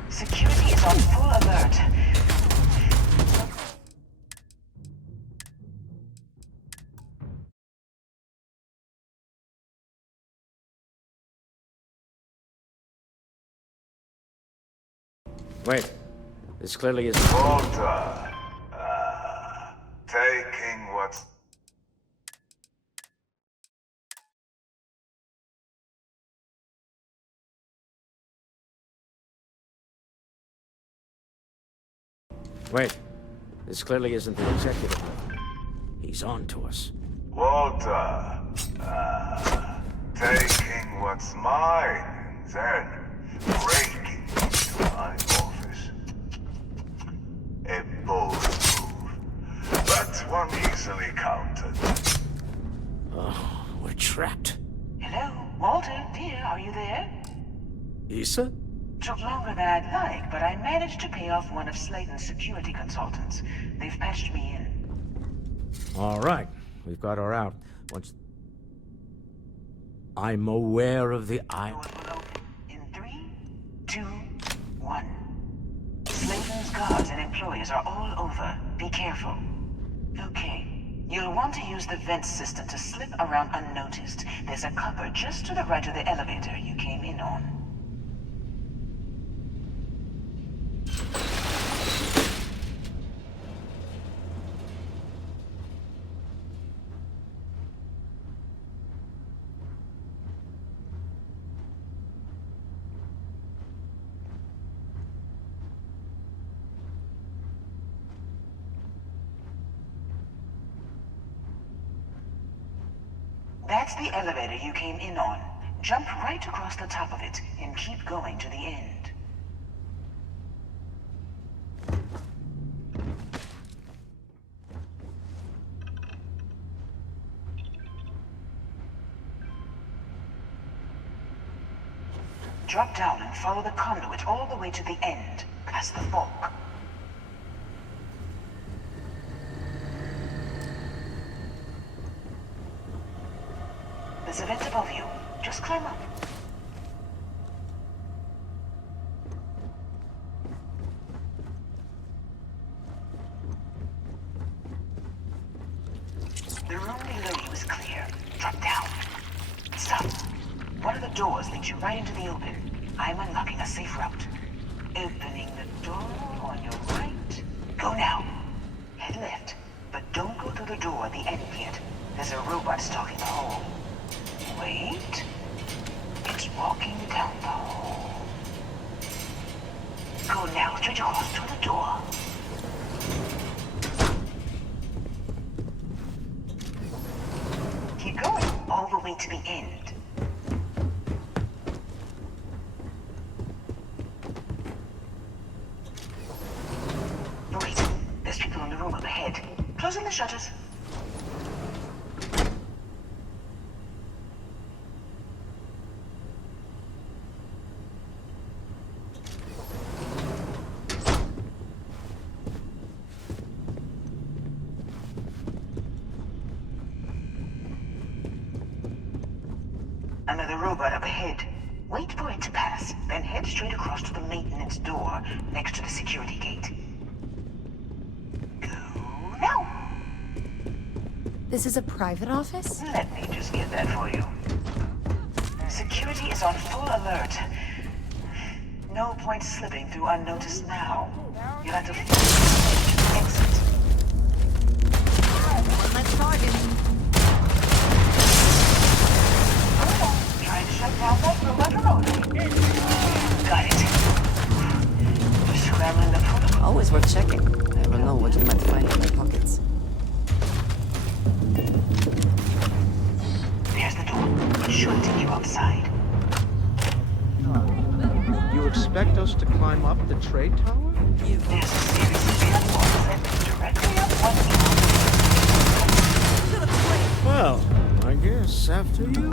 Security is on full alert. Wait. This clearly isn't... Walter, taking what's... Wait. This clearly isn't the executive. He's on to us. Walter, taking what's mine and then breaking into my office. A bold move, but one easily countered. Oh, we're trapped. Hello, Walter, dear, are you there? Issa? Took longer than I'd like, but I managed to pay off one of Slayton's security consultants. They've patched me in. All right. We've got her out. Once... I'm aware of the... Doors will open in 3, 2, 1. Slayton's guards and employees are all over. Be careful. Okay. You'll want to use the vent system to slip around unnoticed. There's a cupboard just to the right of the elevator you came in on. That's the elevator you came in on. Jump right across the top of it and keep going to the end. Drop down and follow the conduit all the way to the end, past the fork. There's a vent above you. Just climb up. The room below you is clear. Drop down. Stop. One of the doors leads you right into the open. I'm unlocking a safe route. Opening the door on your right. Go now. Head left, but don't go through the door at the end yet. There's a robot stalking the hall. Wait. It's walking down the hall. Go now, straight across to the door. Keep going, all the way to the end. Wait, there's people in the room up ahead. Closing the shutters. Another robot up ahead. Wait for it to pass, then head straight across to the maintenance door next to the security gate. Go now! This is a private office? Let me just get that for you. Security is on full alert. No point slipping through unnoticed now. You'll have to exit. Let's target. Trying to shut down that robot remotely. Got it. Just scrambling the protocol. Always worth checking. Never know what you might find in my pockets. There's the door. It should take you outside. You expect us to climb up the trade tower? There's a series of platforms that lead directly up one. Well, I guess after you.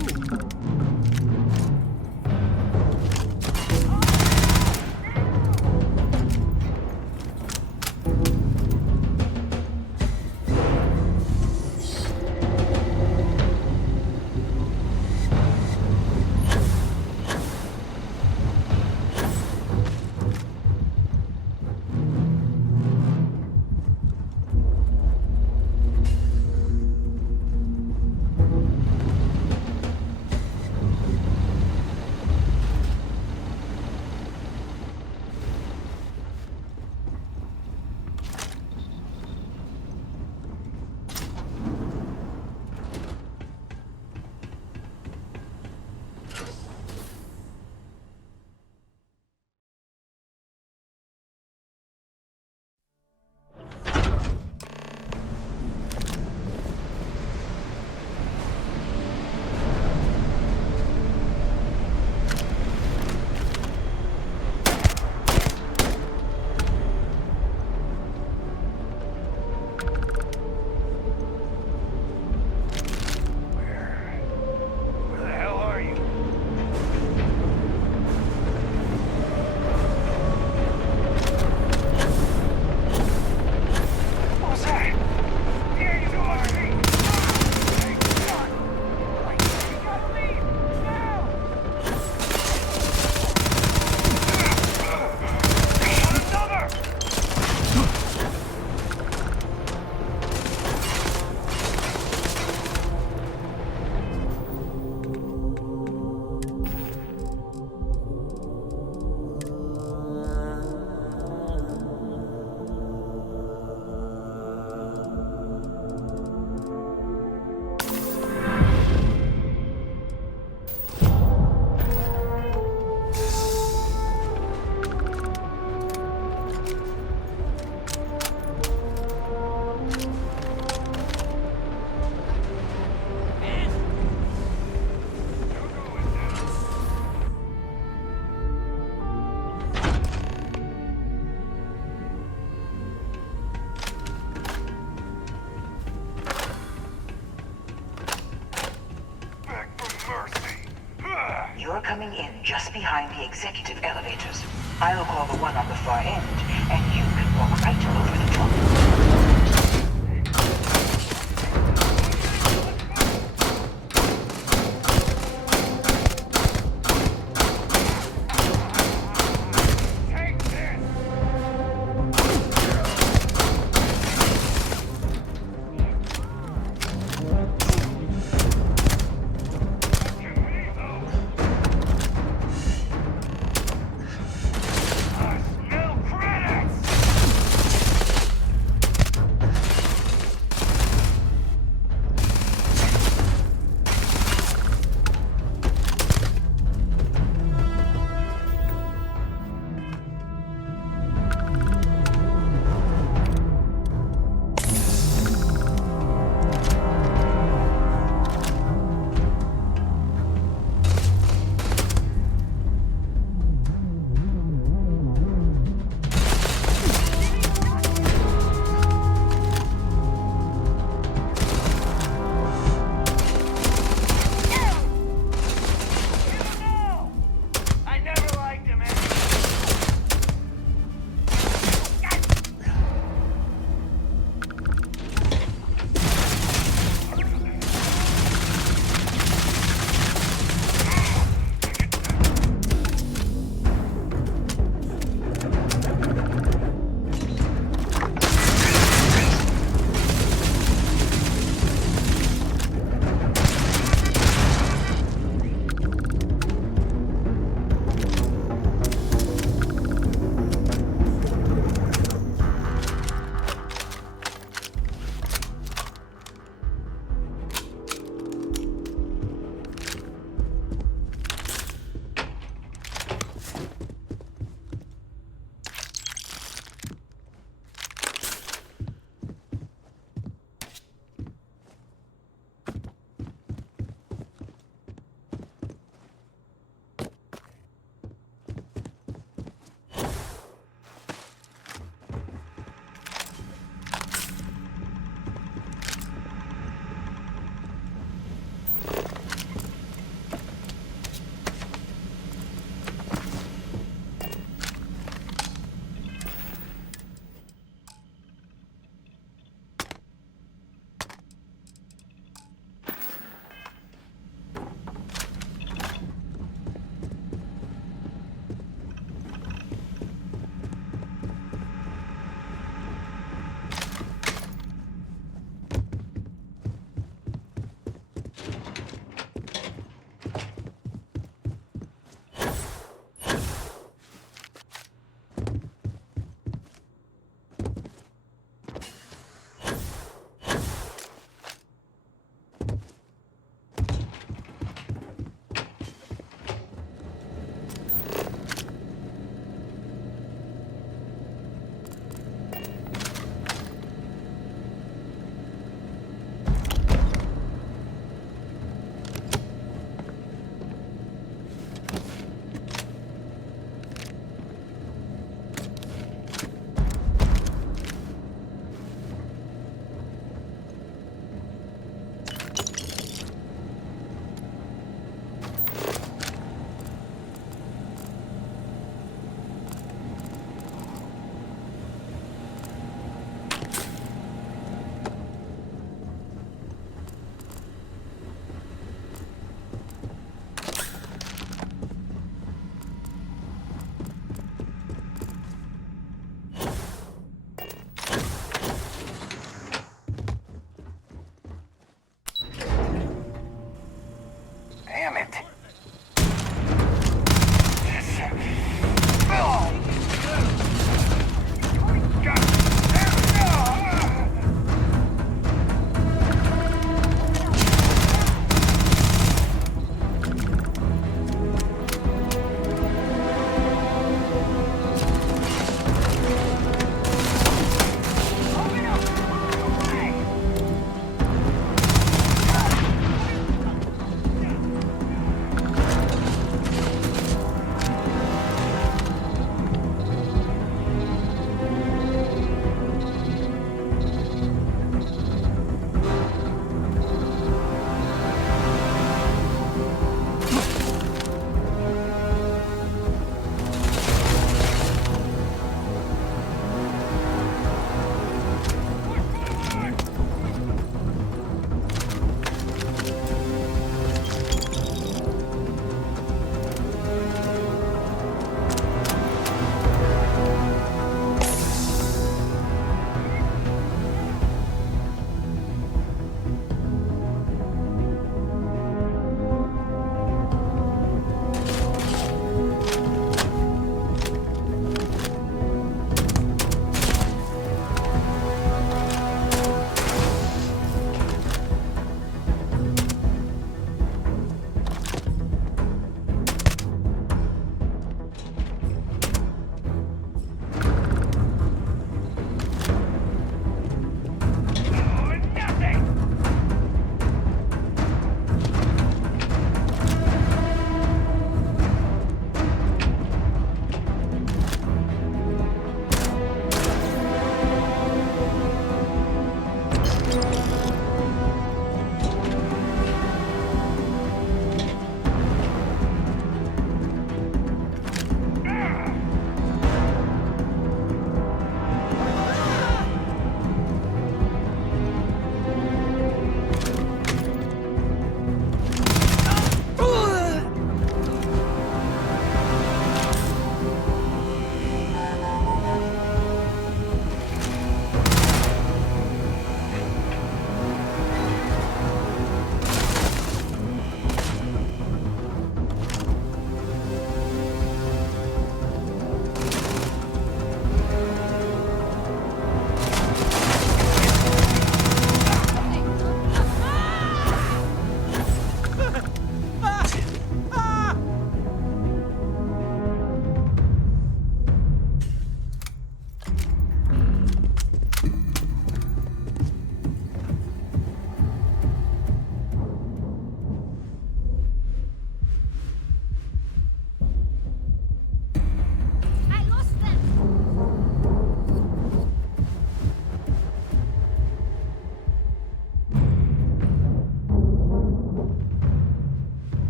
You're coming in just behind the executive elevators. I'll call the one on the far end, and you can walk right over the top.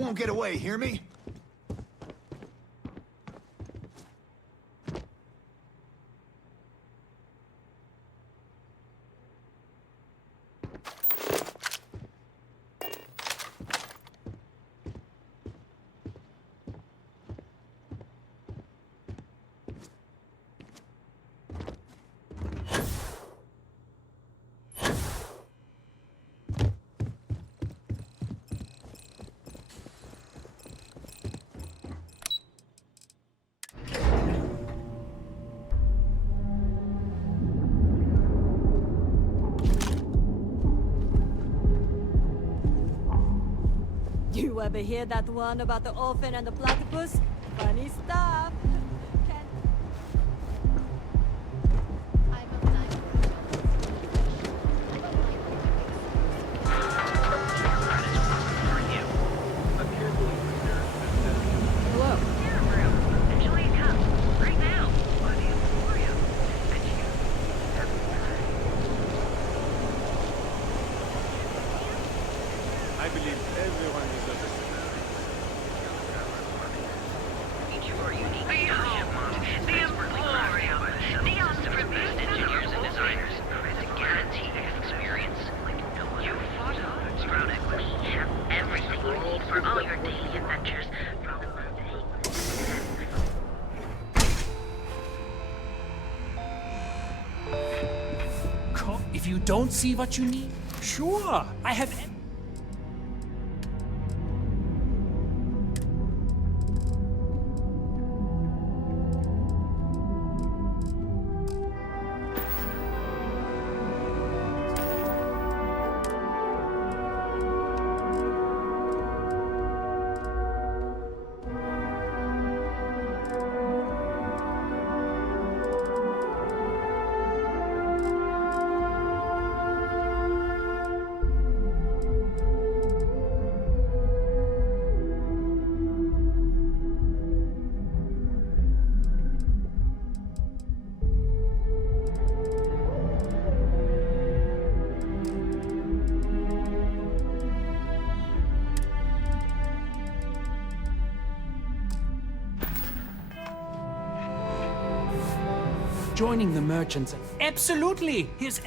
won't get away, hear me? You ever hear that one about the orphan and the platypus? Funny stuff. If you don't see what you need, sure, I have... Joining the merchants. Absolutely! Here's...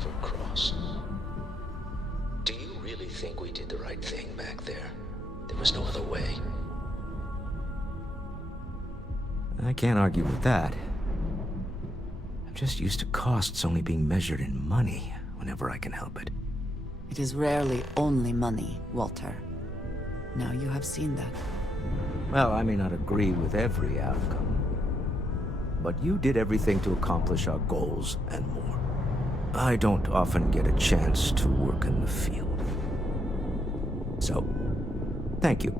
never cross. Do you really think we did the right thing back there? There was no other way. I can't argue with that. I'm just used to costs only being measured in money whenever I can help it. It is rarely only money, Walter. Now you have seen that. Well, I may not agree with every outcome, but you did everything to accomplish our goals and more. I don't often get a chance to work in the field. So, thank you.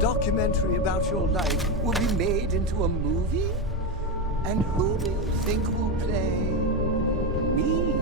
Documentary about your life will be made into a movie? And who do you think will play me?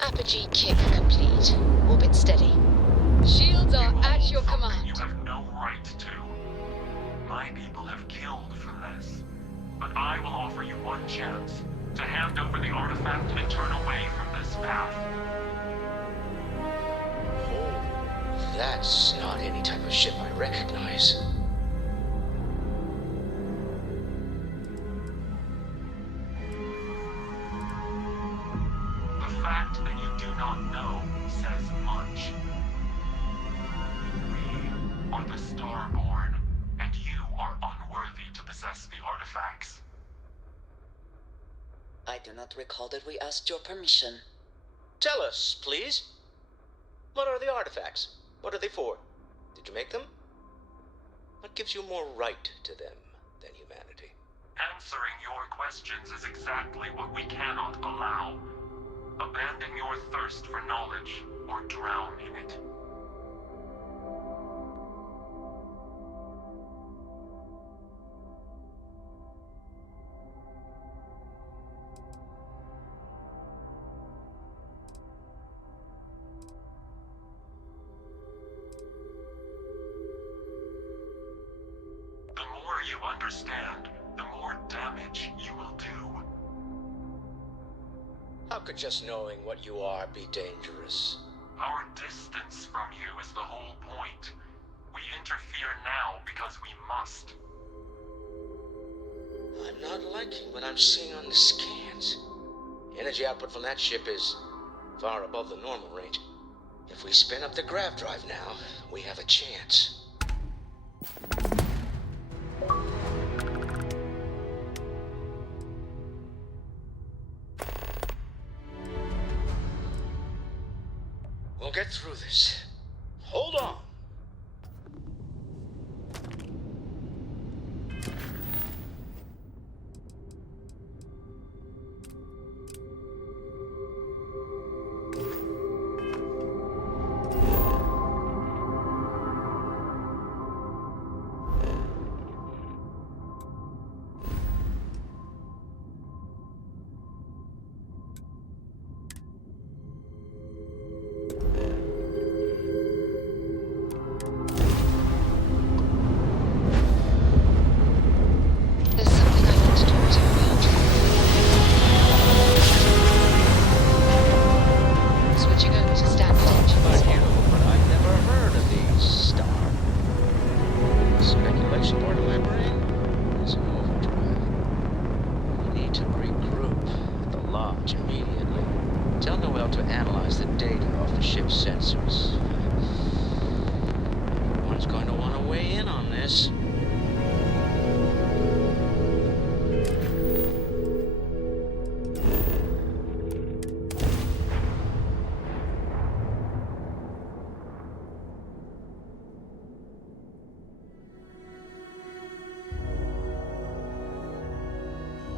Apogee kick complete. Orbit steady. Shields are at your command. You have no right to. My people have killed for this. But I will offer you one chance to hand over the artifact and turn away from this path. That's not any type of ship I recognize. The fact that you do not know says much. We are the Starborn, and you are unworthy to possess the artifacts. I do not recall that we asked your permission. Tell us, please. What are the artifacts? What are they for? Did you make them? What gives you more right to them than humanity? Answering your questions is exactly what we cannot allow. Abandon your thirst for knowledge, or drown in it. The more you understand, the more damage you will do. How could just knowing what you are be dangerous? Our distance from you is the whole point. We interfere now because we must. I'm not liking what I'm seeing on the scans. Energy output from that ship is far above the normal range. If we spin up the grav drive now, we have a chance. We'll get through this. Hold on.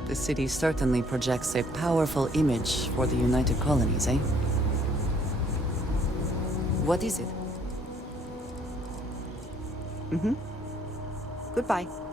The city certainly projects a powerful image for the United Colonies, eh? What is it? Goodbye.